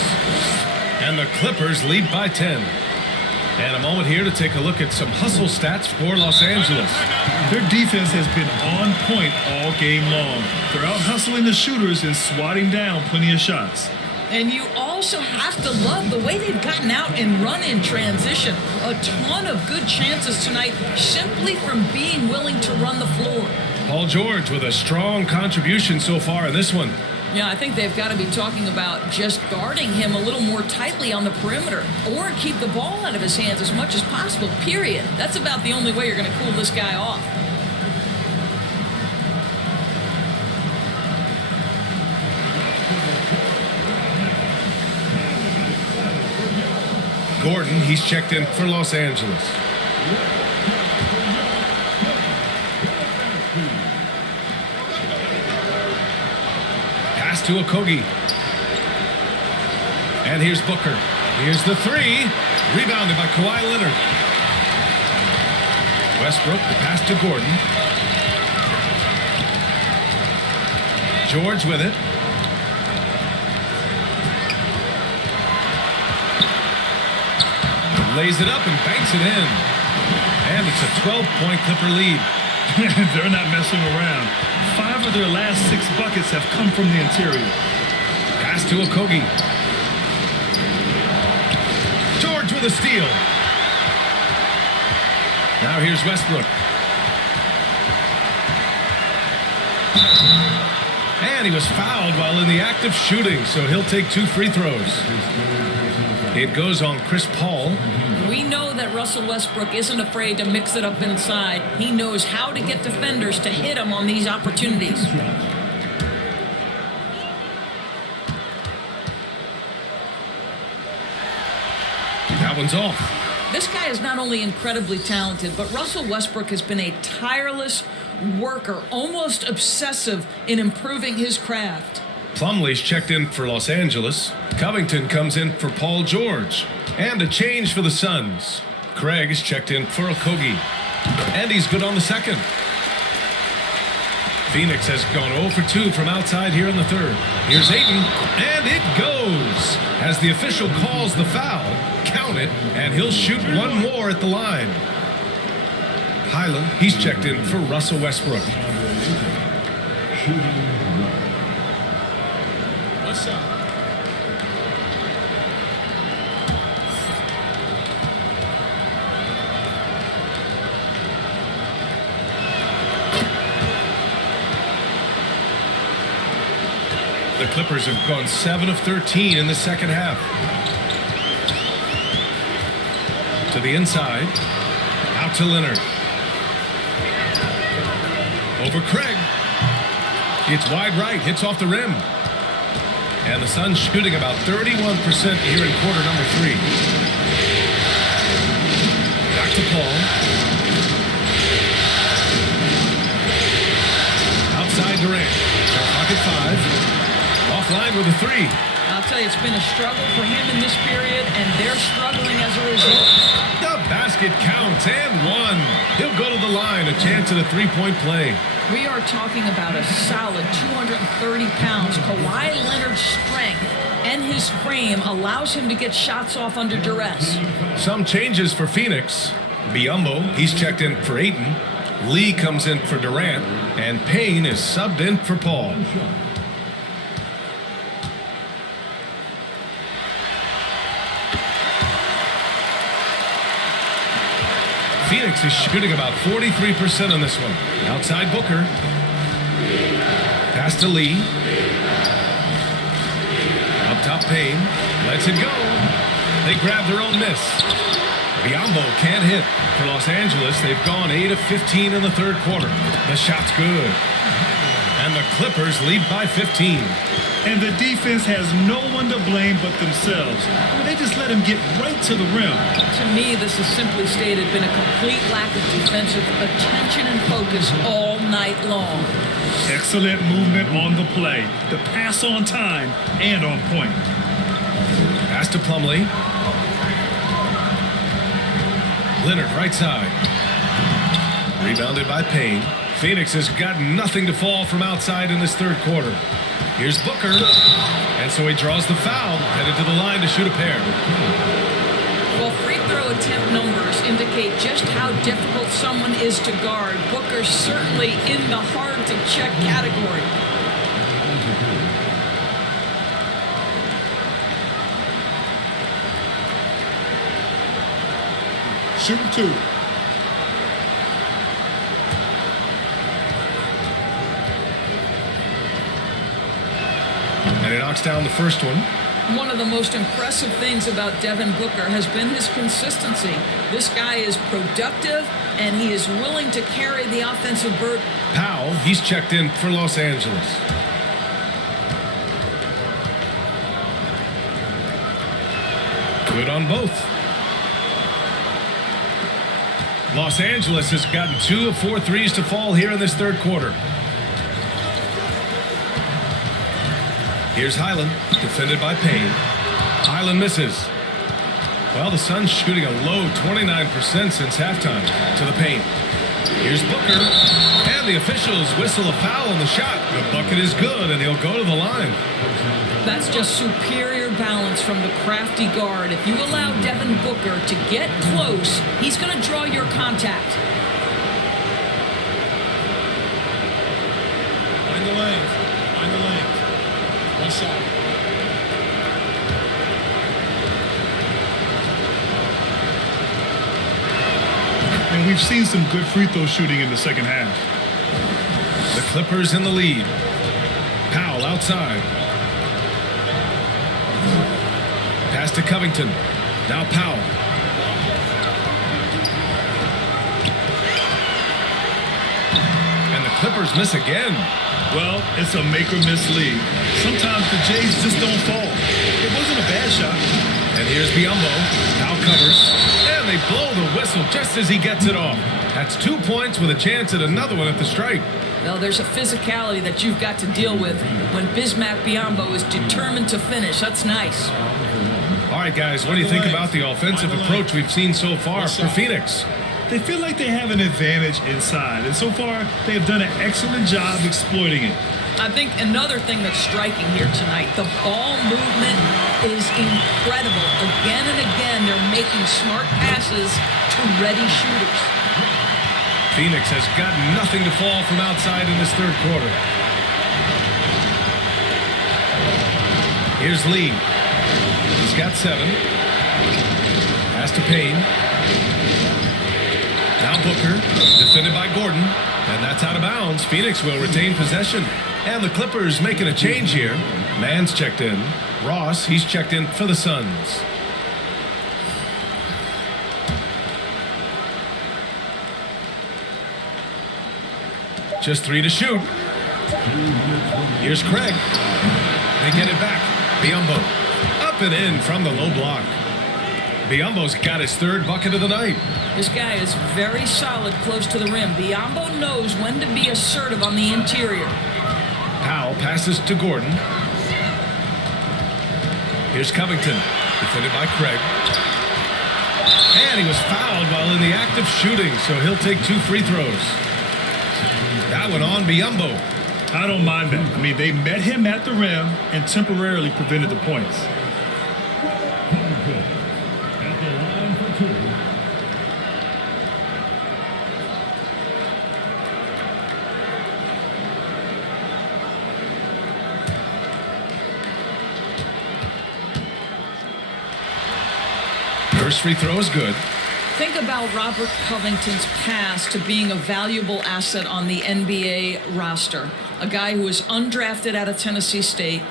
And the Clippers lead by 10. And a moment here to take a look at some hustle stats for Los Angeles. Their defense has been on point all game long. They're out hustling the shooters and swatting down plenty of shots. And you also have to love the way they've gotten out and run in transition. A ton of good chances tonight simply from being willing to run the floor. Paul George with a strong contribution so far in this one. Yeah, I think they've got to be talking about just guarding him a little more tightly on the perimeter or keep the ball out of his hands as much as possible, period. That's about the only way you're going to cool this guy off. Gordon, he's checked in for Los Angeles. Pass to Okogie. And here's Booker. Here's the 3. Rebounded by Kawhi Leonard. Westbrook, the pass to Gordon. George with it. Lays it up and banks it in. And it's a 12-point Clipper lead. They're not messing around. 5 of their last 6 buckets have come from the interior. Pass to Okogie. George with a steal. Now here's Westbrook. And he was fouled while in the act of shooting, so he'll take 2 free throws. It goes on Chris Paul. We know that Russell Westbrook isn't afraid to mix it up inside. He knows how to get defenders to hit him on these opportunities. That one's off. This guy is not only incredibly talented, but Russell Westbrook has been a tireless worker, almost obsessive in improving his craft. Plumlee's checked in for Los Angeles. Covington comes in for Paul George. And a change for the Suns. Craig's checked in for Okogie. And he's good on the second. Phoenix has gone 0 for 2 from outside here in the third. Here's Ayton, and it goes. As the official calls the foul, count it, and he'll shoot one more at the line. Highland, he's checked in for Russell Westbrook. What's up? The Clippers have gone 7 of 13 in the second half. To the inside. Out to Leonard. Over Craig. It's wide right. Hits off the rim. And the Suns shooting about 31% here in quarter number 3. Back to Paul. Outside Durant. Pocket 5. Offline with a 3. I'll tell you, it's been a struggle for him in this period, and they're struggling as a result. The basket counts, and 1. He'll go to the line, a chance at a 3-point play. We are talking about a solid 230 pounds. Kawhi Leonard's strength and his frame allows him to get shots off under duress. Some changes for Phoenix. Biyombo, he's checked in for Ayton. Lee comes in for Durant, and Payne is subbed in for Paul. Phoenix is shooting about 43% on this one. Outside Booker. Pass to Lee. Up top Payne. Lets it go. They grab their own miss. Biyombo can't hit. For Los Angeles, they've gone 8 of 15 in the third quarter. The shot's good. And the Clippers lead by 15. And the defense has no one to blame but themselves. I mean, they just let him get right to the rim. To me, this has simply stated been a complete lack of defensive attention and focus all night long. Excellent movement on the play. The pass on time and on point. Pass to Plumlee. Leonard right side. Rebounded by Payne. Phoenix has got nothing to fall from outside in this third quarter. Here's Booker. And so he draws the foul, headed to the line to shoot a pair. Well, free throw attempt numbers indicate just how difficult someone is to guard. Booker certainly in the hard-to-check category. Shooting 2. And he knocks down the first one. One of the most impressive things about Devin Booker has been his consistency. This guy is productive, and he is willing to carry the offensive burden. Powell, he's checked in for Los Angeles. Good on both. Los Angeles has gotten 2 of 4 threes to fall here in this third quarter. Here's Highland, defended by Payne. Highland misses. Well, the Suns shooting a low 29% since halftime to the paint. Here's Booker, and the officials whistle a foul on the shot. The bucket is good, and he'll go to the line. That's just superior balance from the crafty guard. If you allow Devin Booker to get close, he's going to draw your contact. Find the lane. Find the lane. One shot. And we've seen some good free throw shooting in the second half. The Clippers in the lead. outside. Pass to Covington. Now Powell. And the Clippers miss again. Well, it's a make or miss league. Sometimes the Jays just don't fall. It wasn't a bad shot. And here's Biyombo. Now covers. And they blow the whistle just as he gets it off. That's 2 points with a chance at another one at the stripe. Well, there's a physicality that you've got to deal with when Bismack Biyombo is determined to finish. That's nice. All right, guys, what do you think about the offensive approach we've seen so far for Phoenix? They feel like they have an advantage inside, and so far they have done an excellent job exploiting it. I think another thing that's striking here tonight, the ball movement is incredible. Again and again, they're making smart passes to ready shooters. Phoenix has got nothing to fall from outside in this third quarter. Here's Lee. He's got 7. Pass to Payne. Now Booker, defended by Gordon, and that's out of bounds. Phoenix will retain possession. And the Clippers making a change here. Mann's checked in. Ross, he's checked in for the Suns. Just 3 to shoot. Here's Craig. They get it back. Biyombo. Up and in from the low block. Biyombo's got his 3rd bucket of the night. This guy is very solid close to the rim. Biyombo knows when to be assertive on the interior. Powell passes to Gordon. Here's Covington, defended by Craig. And he was fouled while in the act of shooting, so he'll take 2 free throws. That one on Biyombo. I don't mind that. I mean, they met him at the rim and temporarily prevented the points. At the line for 2. First free throw is good. Think about Robert Covington's pass to being a valuable asset on the NBA roster. A guy who was undrafted out of Tennessee State,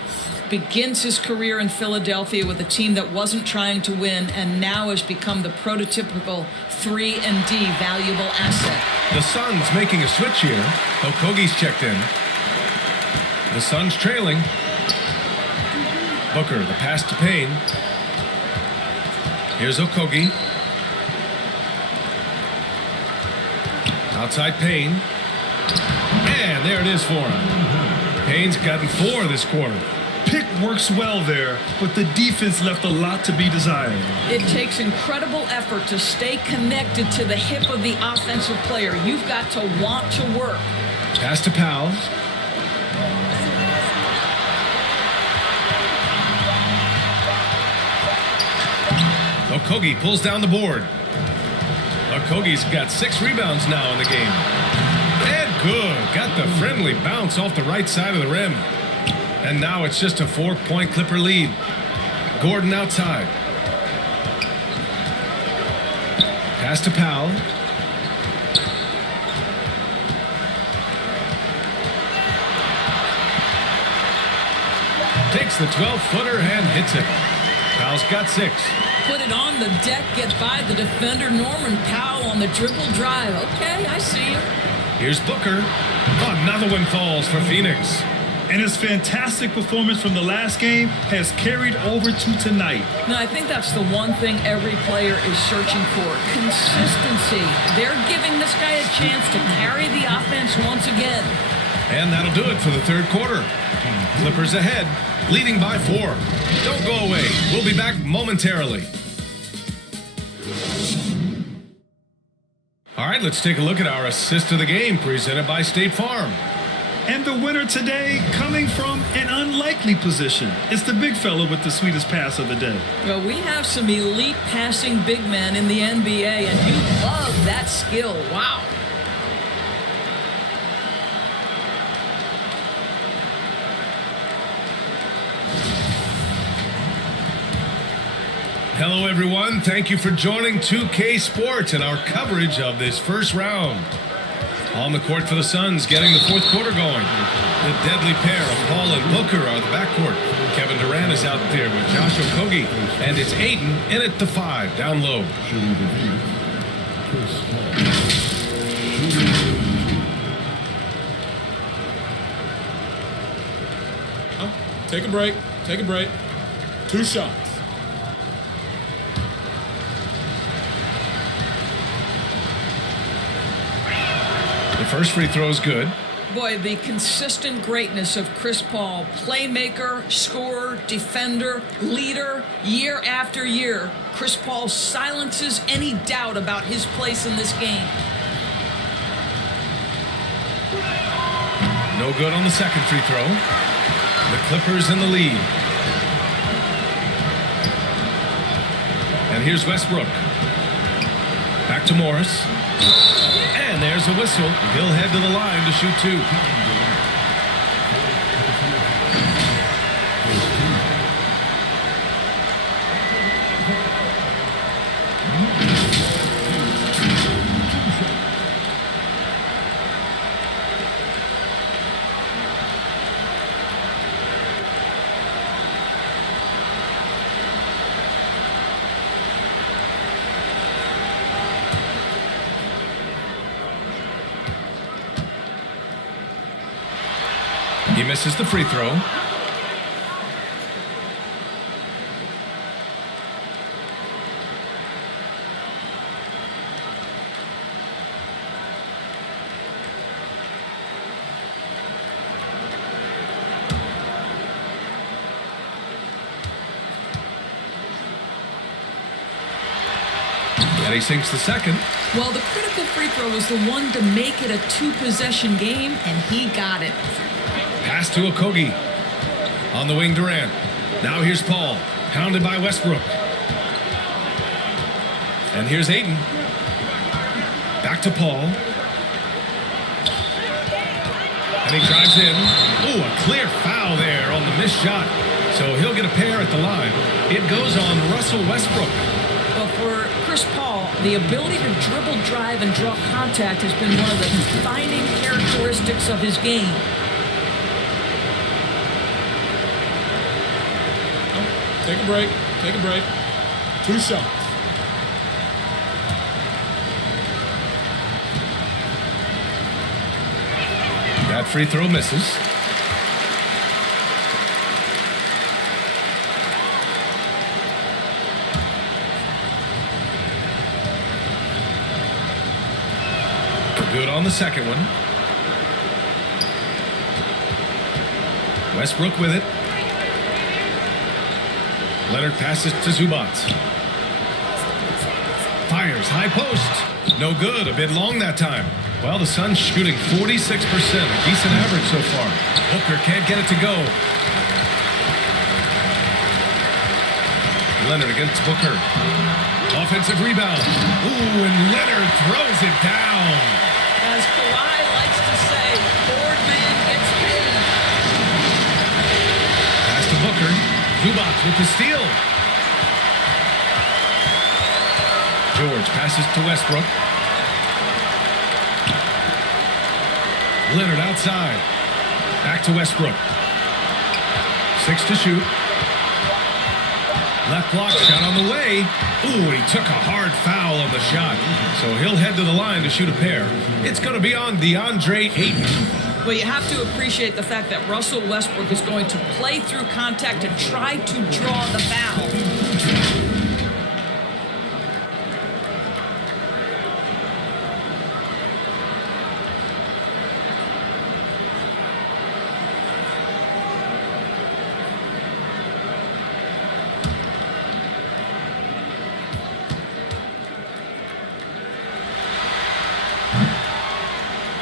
begins his career in Philadelphia with a team that wasn't trying to win, and now has become the prototypical 3-and-D valuable asset. The Suns making a switch here. Okogie's checked in. The Suns trailing. Booker, the pass to Payne. Here's Okogie. Outside Payne. And there it is for him. Payne's gotten 4 this quarter. Pick works well there, but the defense left a lot to be desired. It takes incredible effort to stay connected to the hip of the offensive player. You've got to want to work. Pass to Powell. Okogie pulls down the board. Okogie's got 6 rebounds now in the game. And good. Got the friendly bounce off the right side of the rim. And now it's just a 4-point Clipper lead. Gordon outside. Pass to Powell. Takes the 12-footer and hits it. Powell's got 6. Put it on the deck, get by the defender. Norman Powell on the dribble drive. Okay, I see you. Here's Booker. Another one falls for Phoenix. And his fantastic performance from the last game has carried over to tonight. Now, I think that's the one thing every player is searching for. Consistency. They're giving this guy a chance to carry the offense once again. And that'll do it for the third quarter. Clippers ahead, leading by 4. Don't go away. We'll be back momentarily. All right, let's take a look at our assist of the game presented by State Farm. And the winner today coming from an unlikely position. It's the big fella with the sweetest pass of the day. Well, we have some elite passing big men in the NBA, and you love that skill. Wow. Hello, everyone. Thank you for joining 2K Sports and our coverage of this first round. On the court for the Suns, getting the fourth quarter going. The deadly pair of Paul and Booker are the backcourt. Kevin Durant is out there with Josh Okogie. And it's Ayton in at the 5, down low. Take a break. Take a break. 2 shots. The first free throw is good. Boy, the consistent greatness of Chris Paul, playmaker, scorer, defender, leader, year after year. Chris Paul silences any doubt about his place in this game. No good on the second free throw. The Clippers in the lead. And here's Westbrook. Back to Morris. And there's a whistle. He'll head to the line to shoot 2. He misses the free throw. And he sinks the second. Well, the critical free throw was the one to make it a 2-possession game, and he got it. Pass to Okogie. On the wing, Durant. Now here's Paul. Hounded by Westbrook. And here's Ayton. Back to Paul. And he drives in. Ooh, a clear foul there on the missed shot. So he'll get a pair at the line. It goes on Russell Westbrook. Well, for Chris Paul, the ability to dribble, drive, and draw contact has been one of the defining characteristics of his game. Take a break. Take a break. 2 shots. That free throw misses. Good on the second one. Westbrook with it. Leonard passes to Zubac. Fires, high post. No good, a bit long that time. Well, the Suns shooting 46%, a decent average so far. Booker can't get it to go. Leonard against Booker. Offensive rebound. Ooh, and Leonard throws it down. As Kawhi likes to say, board man gets paid. Pass to Booker. Zubac with the steal. George passes to Westbrook. Leonard outside. Back to Westbrook. 6 to shoot. Left block shot on the way. Ooh, he took a hard foul on the shot. So he'll head to the line to shoot a pair. It's going to be on DeAndre Ayton. Well, you have to appreciate the fact that Russell Westbrook is going to play through contact and try to draw the foul.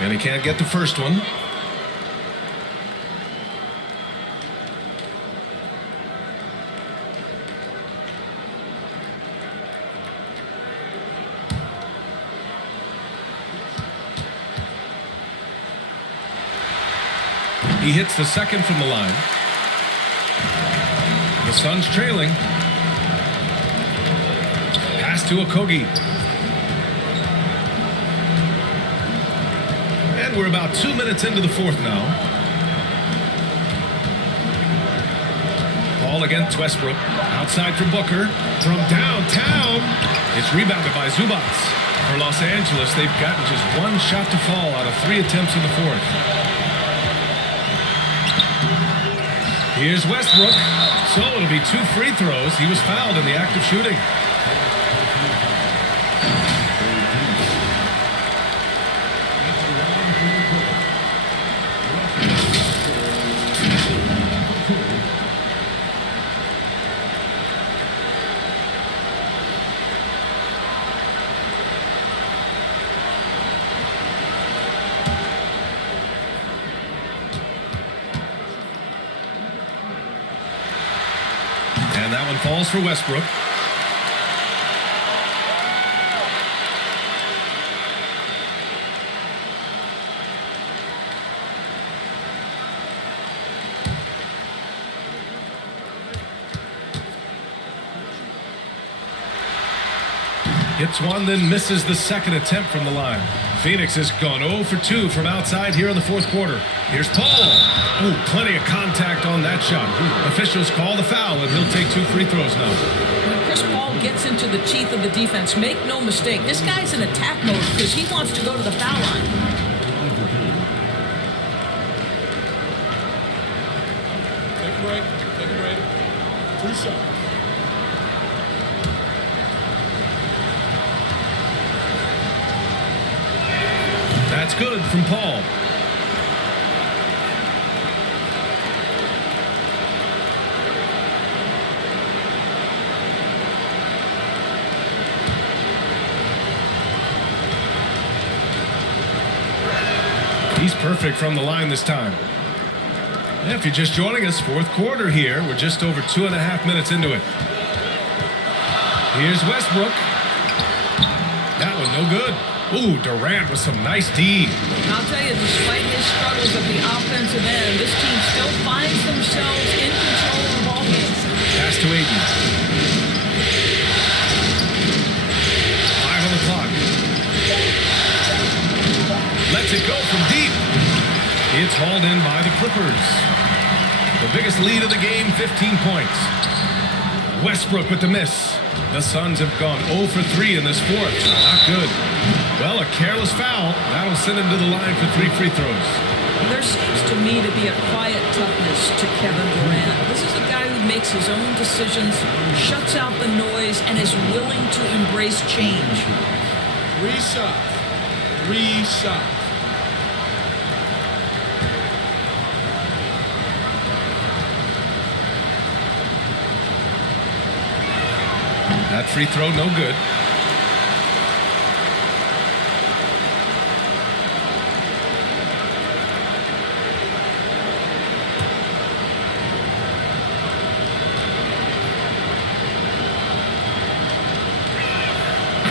And he can't get the first one. He hits the second from the line. The Suns trailing. Pass to Okogie. And we're about 2 minutes into the fourth now. Paul against Westbrook. Outside for Booker. From downtown. It's rebounded by Zubats. For Los Angeles, they've gotten just one shot to fall out of 3 attempts in the fourth. Here's Westbrook. So it'll be 2 free throws. He was fouled in the act of shooting. And that one falls for Westbrook. Hits one, then misses the second attempt from the line. Phoenix has gone 0 for 2 from outside here in the fourth quarter. Here's Paul. Ooh, plenty of contact on that shot. Officials call the foul, and he'll take 2 free throws now. When Chris Paul gets into the teeth of the defense, make no mistake, this guy's in attack mode because he wants to go to the foul line. Take a break. Take a break. 2 shots. That's good from Paul. He's perfect from the line this time. And if you're just joining us, fourth quarter here. We're just over 2.5 minutes into it. Here's Westbrook. That one no good. Ooh, Durant with some nice D. I'll tell you, despite his struggles at the offensive end, this team still finds themselves in control of the ball game. Pass to Ayton. 5 on the clock. Lets it go from deep. It's hauled in by the Clippers. The biggest lead of the game, 15 points. Westbrook with the miss. The Suns have gone 0 for 3 in this fourth. Not good. Well, a careless foul. That'll send him to the line for 3 free throws. There seems to me to be a quiet toughness to Kevin Durant. This is a guy who makes his own decisions, shuts out the noise, and is willing to embrace change. 3 shots. 3 shots. That free throw, no good.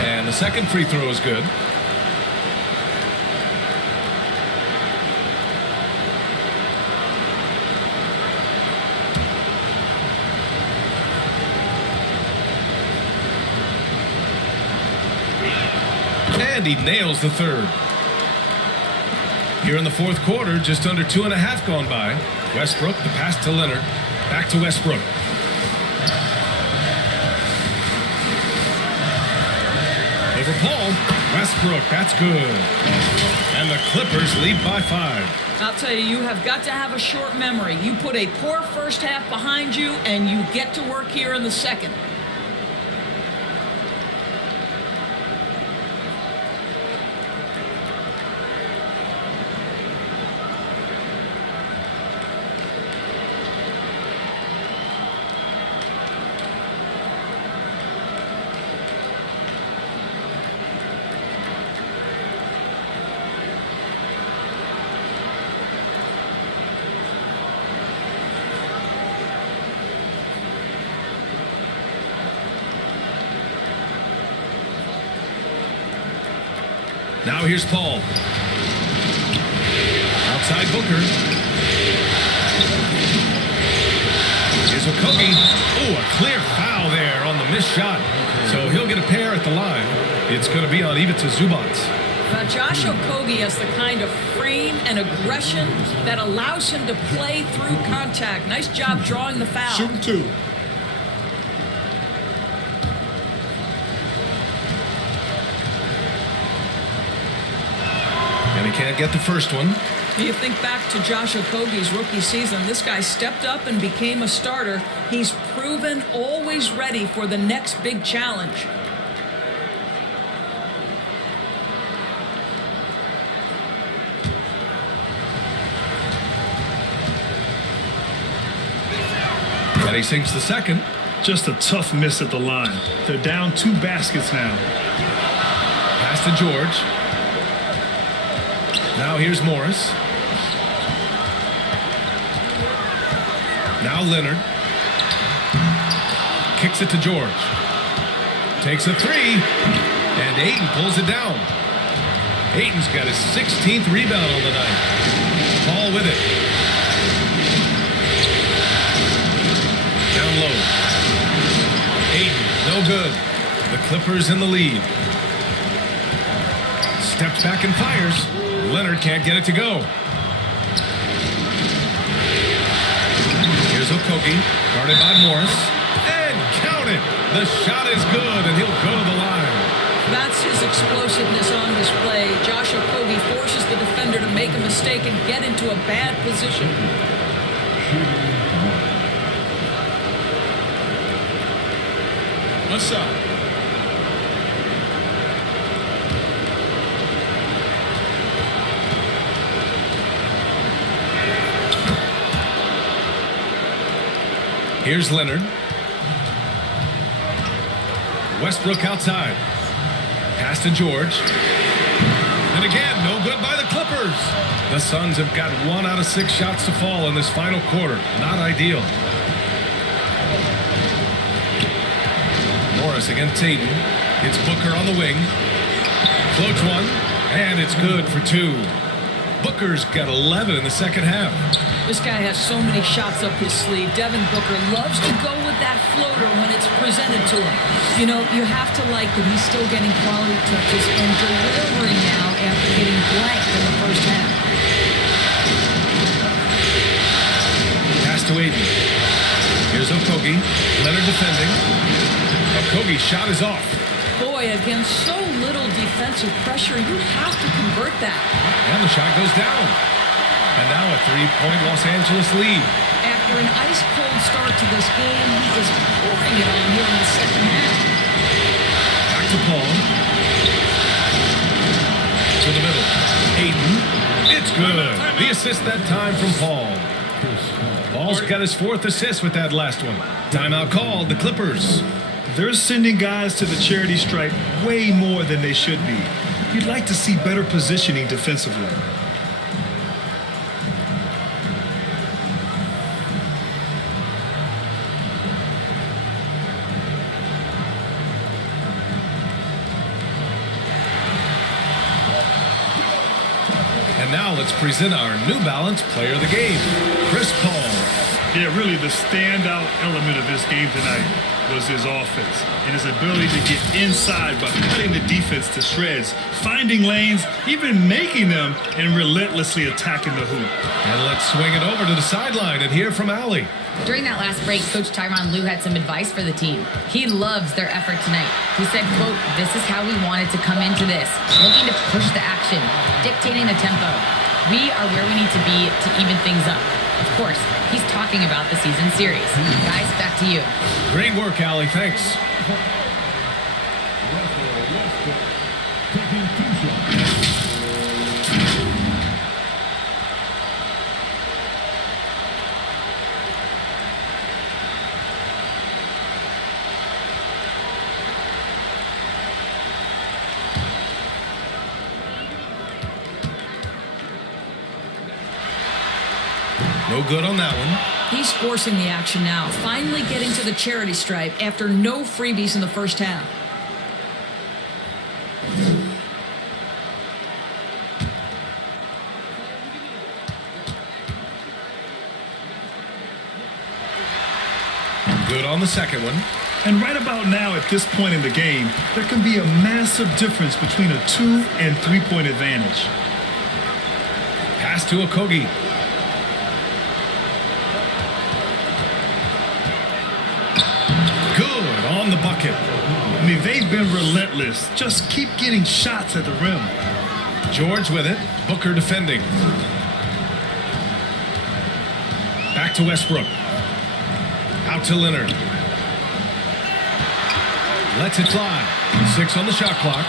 And the second free throw is good. And he nails the third. Here in the fourth quarter, just under 2.5 gone by. Westbrook, the pass to Leonard. Back to Westbrook. Over Paul. Westbrook, that's good. And the Clippers lead by 5. I'll tell you, you have got to have a short memory. You put a poor first half behind you, and you get to work here in the second. Now here's Paul. Outside Booker. Here's Okogie. Oh, a clear foul there on the missed shot. So he'll get a pair at the line. It's going to be on Ivica Zubats. Josh Okogie has the kind of frame and aggression that allows him to play through contact. Nice job drawing the foul. Shooting 2. And he can't get the first one. You think back to Josh Okogie's rookie season. This guy stepped up and became a starter. He's proven always ready for the next big challenge. And he sinks the second. Just a tough miss at the line. They're down 2 baskets now. Pass to George. Now here's Morris. Now Leonard. Kicks it to George. Takes a 3. And Ayton pulls it down. Ayton's got his 16th rebound on the night. Ball with it. Down low. Ayton, no good. The Clippers in the lead. Steps back and fires. Leonard can't get it to go. Here's Okogie, guarded by Morris. And count it! The shot is good, and he'll go to the line. That's his explosiveness on display. Josh Okogie forces the defender to make a mistake and get into a bad position. One shot. Here's Leonard. Westbrook outside. Pass to George. And again, no good by the Clippers. The Suns have got 1 out of 6 shots to fall in this final quarter. Not ideal. Morris against Ayton. It's Booker on the wing. Floats one, and it's good for 2. Booker's got 11 in the second half. This guy has so many shots up his sleeve. Devin Booker loves to go with that floater when it's presented to him. You know, you have to like that he's still getting quality touches and delivering now after getting blanked in the first half. Pass to Ayton. Here's Okogie. Leonard defending. Okogie's shot is off. Boy, against so little defensive pressure, you have to convert that. And the shot goes down. And now a 3-point Los Angeles lead. After an ice-cold start to this game, he is pouring it on here in the second half. Back to Paul. To the middle. Ayton. It's good. The assist that time from Paul. Paul's got his 4th assist with that last one. Timeout called. The Clippers. They're sending guys to the charity stripe way more than they should be. You'd like to see better positioning defensively. And now let's present our New Balance Player of the Game, Chris Paul. Yeah, really the standout element of this game tonight was his offense and his ability to get inside by cutting the defense to shreds, finding lanes, even making them, and relentlessly attacking the hoop. And let's swing it over to the sideline and hear from Allie. During that last break, Coach Tyronn Lue had some advice for the team. He loves their effort tonight. He said, quote, "This is how we wanted to come into this, looking to push the action, dictating the tempo. We are where we need to be to even things up." Of course, he's talking about the season series. Guys, back to you. Great work, Allie. Thanks. Taking 2 shots. No good on that one. He's forcing the action now, finally getting to the charity stripe after no freebies in the first half. Good on the second one. And right about now, at this point in the game, there can be a massive difference between a 2- and 3-point advantage. Pass to Okogie. Good on the bucket. I mean, they've been relentless. Just keep getting shots at the rim. George with it. Booker defending. Back to Westbrook. Out to Leonard. Lets it fly. 6 on the shot clock.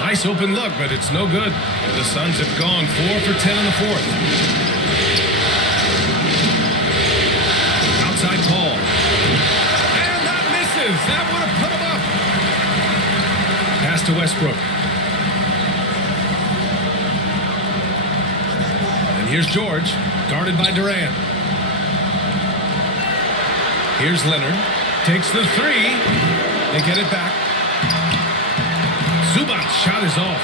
Nice open look, but it's no good. The Suns have gone 4 for 10 in the fourth. Outside Paul. And that misses. That would have put him up. Pass to Westbrook. And here's George, guarded by Durant. Here's Leonard. Takes the 3. They get it back. Zubac's shot is off.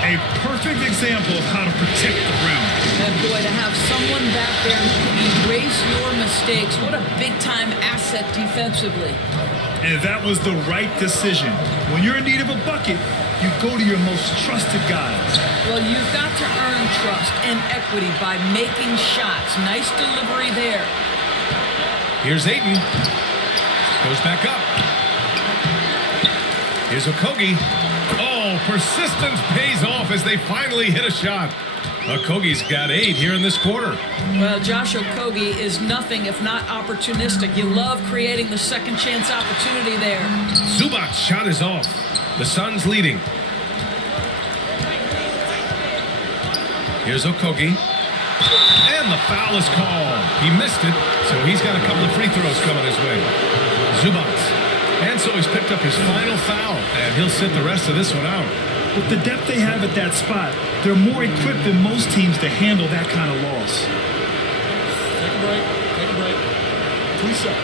A perfect example of how to protect the rim. And boy, to have someone back there who can erase your mistakes, what a big-time asset defensively. And that was the right decision. When you're in need of a bucket, you go to your most trusted guys. Well, you've got to earn trust and equity by making shots. Nice delivery there. Here's Ayton. Goes back up. Here's Okogie. Oh, persistence pays off as they finally hit a shot. Okogie's got 8 here in this quarter. Well, Josh Okogie is nothing if not opportunistic. You love creating the second chance opportunity there. Zubac's shot is off. The Suns leading. Here's Okogie. And the foul is called. He missed it, so he's got a couple of free throws coming his way. Zubac's. And so he's picked up his final foul, and he'll sit the rest of this one out. With the depth they have at that spot, they're more equipped than most teams to handle that kind of loss. Take a break. Take a break. 2 shots.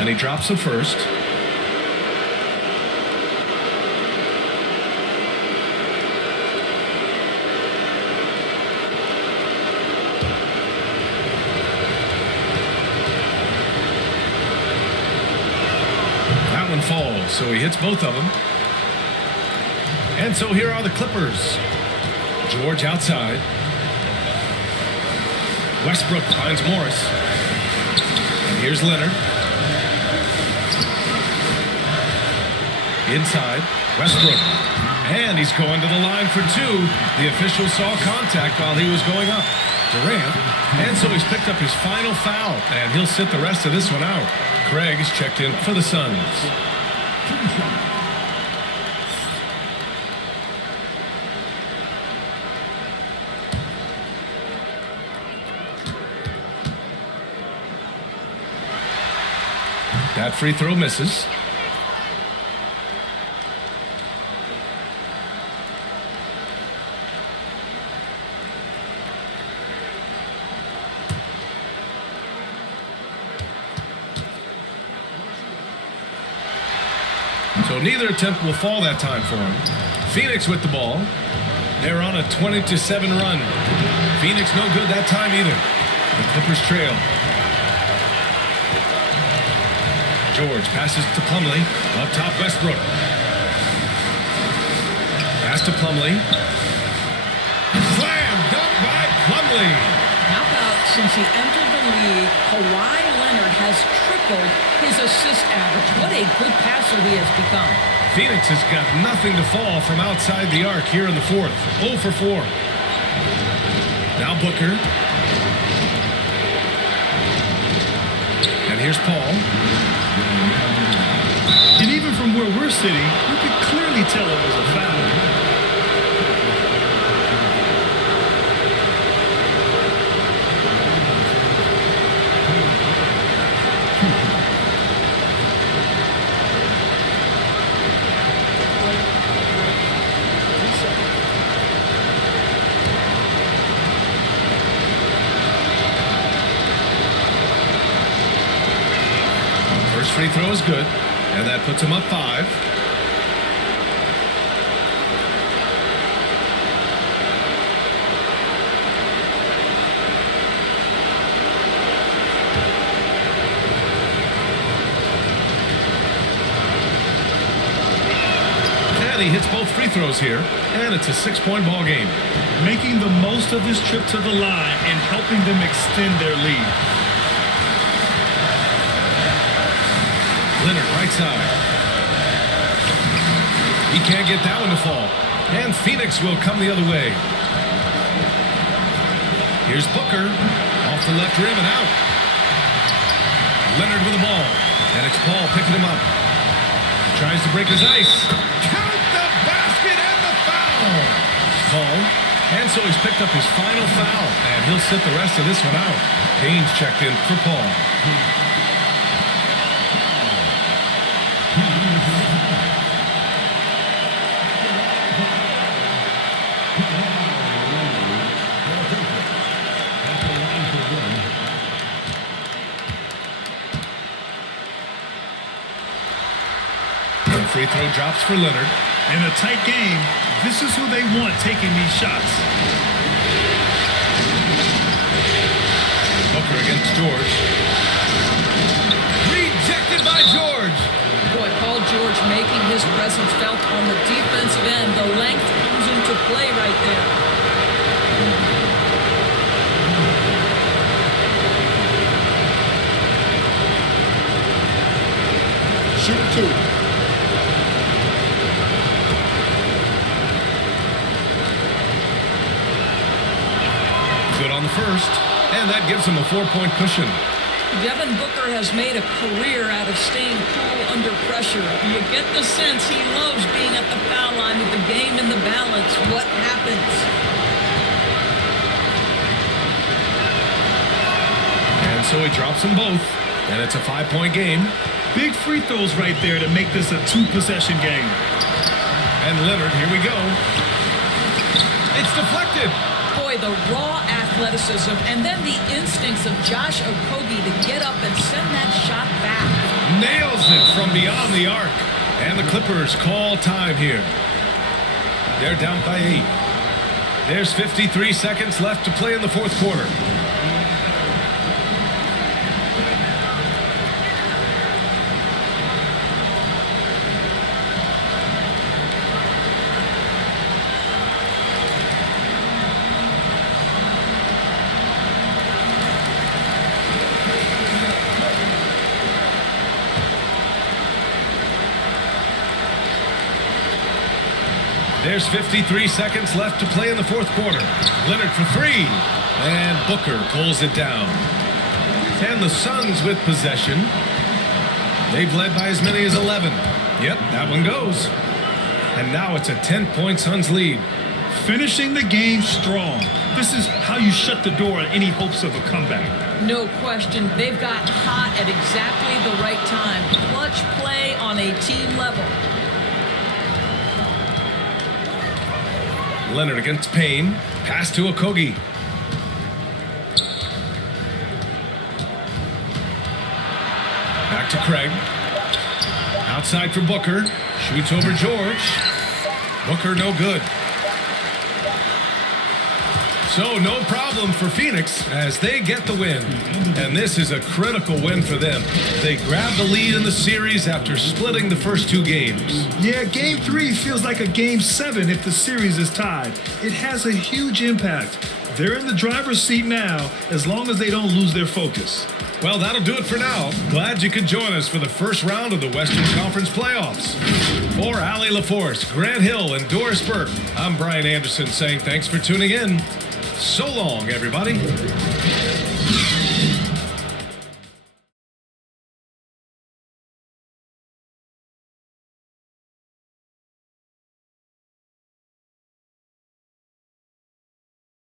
And he drops the first. Falls, so he hits both of them. And so here are the Clippers. George outside. Westbrook finds Morris. And here's Leonard. Inside, Westbrook. And he's going to the line for 2. The official saw contact while he was going up. Durant. And so he's picked up his final foul, and he'll sit the rest of this one out. Craig is checked in for the Suns. That free throw misses. So neither attempt will fall that time for him. Phoenix with the ball. They're on a 20-7 run. Phoenix no good that time either. The Clippers trail. George passes to Plumlee. Up top, Westbrook. Pass to Plumlee. Slam dunk by Plumlee. How about since he entered the league, Kawhi Leonard has tripled his assist average. What a good passer he has become. Phoenix has got nothing to fall from outside the arc here in the fourth. 0 for 4. Now Booker. And here's Paul. And even from where we're sitting, you could clearly tell it was a foul. First free throw is good. And that puts him up 5. throws here, and it's a 6-point ball game. Making the most of his trip to the line and helping them extend their lead. Leonard, right side. He can't get that one to fall. And Phoenix will come the other way. Here's Booker. Off the left rim and out. Leonard with the ball. And it's Paul picking him up. Tries to break his ice. Count the basket and the foul. Paul. And so he's picked up his final foul. And he'll sit the rest of this one out. Payne's checked in for Paul. Free throw drops for Leonard. In a tight game, this is who they want taking these shots. Booker against George. Rejected by George. Boy, Paul George making his presence felt on the defensive end. The length comes into play right there. Shoot two. Good on the first, and that gives him a 4-point cushion. Devin Booker has made a career out of staying cool under pressure. You get the sense he loves being at the foul line with the game in the balance. What happens? And so he drops them both, and it's a 5-point game. Big free throws right there to make this a 2-possession game. And Leonard, here we go. It's deflected. Boy, the raw athleticism and then the instincts of Josh Okogie to get up and send that shot back. Nails it from beyond the arc. And the Clippers call time here. They're down by 8. There's 53 seconds left to play in the fourth quarter. There's 53 seconds left to play in the fourth quarter. Leonard for 3. And Booker pulls it down. And the Suns with possession. They've led by as many as 11. Yep, that one goes. And now it's a 10-point Suns lead. Finishing the game strong. This is how you shut the door on any hopes of a comeback. No question. They've got hot at exactly the right time. Clutch play on a team level. Leonard against Payne. Pass to Okogie. Back to Craig. Outside for Booker. Shoots over George. Booker no good. So no problem for Phoenix as they get the win. And this is a critical win for them. They grab the lead in the series after splitting the first 2 games. Yeah, Game 3 feels like a Game 7 if the series is tied. It has a huge impact. They're in the driver's seat now as long as they don't lose their focus. Well, that'll do it for now. Glad you could join us for the first round of the Western Conference playoffs. For Allie LaForce, Grant Hill, and Doris Burke, I'm Brian Anderson saying thanks for tuning in. So long, everybody.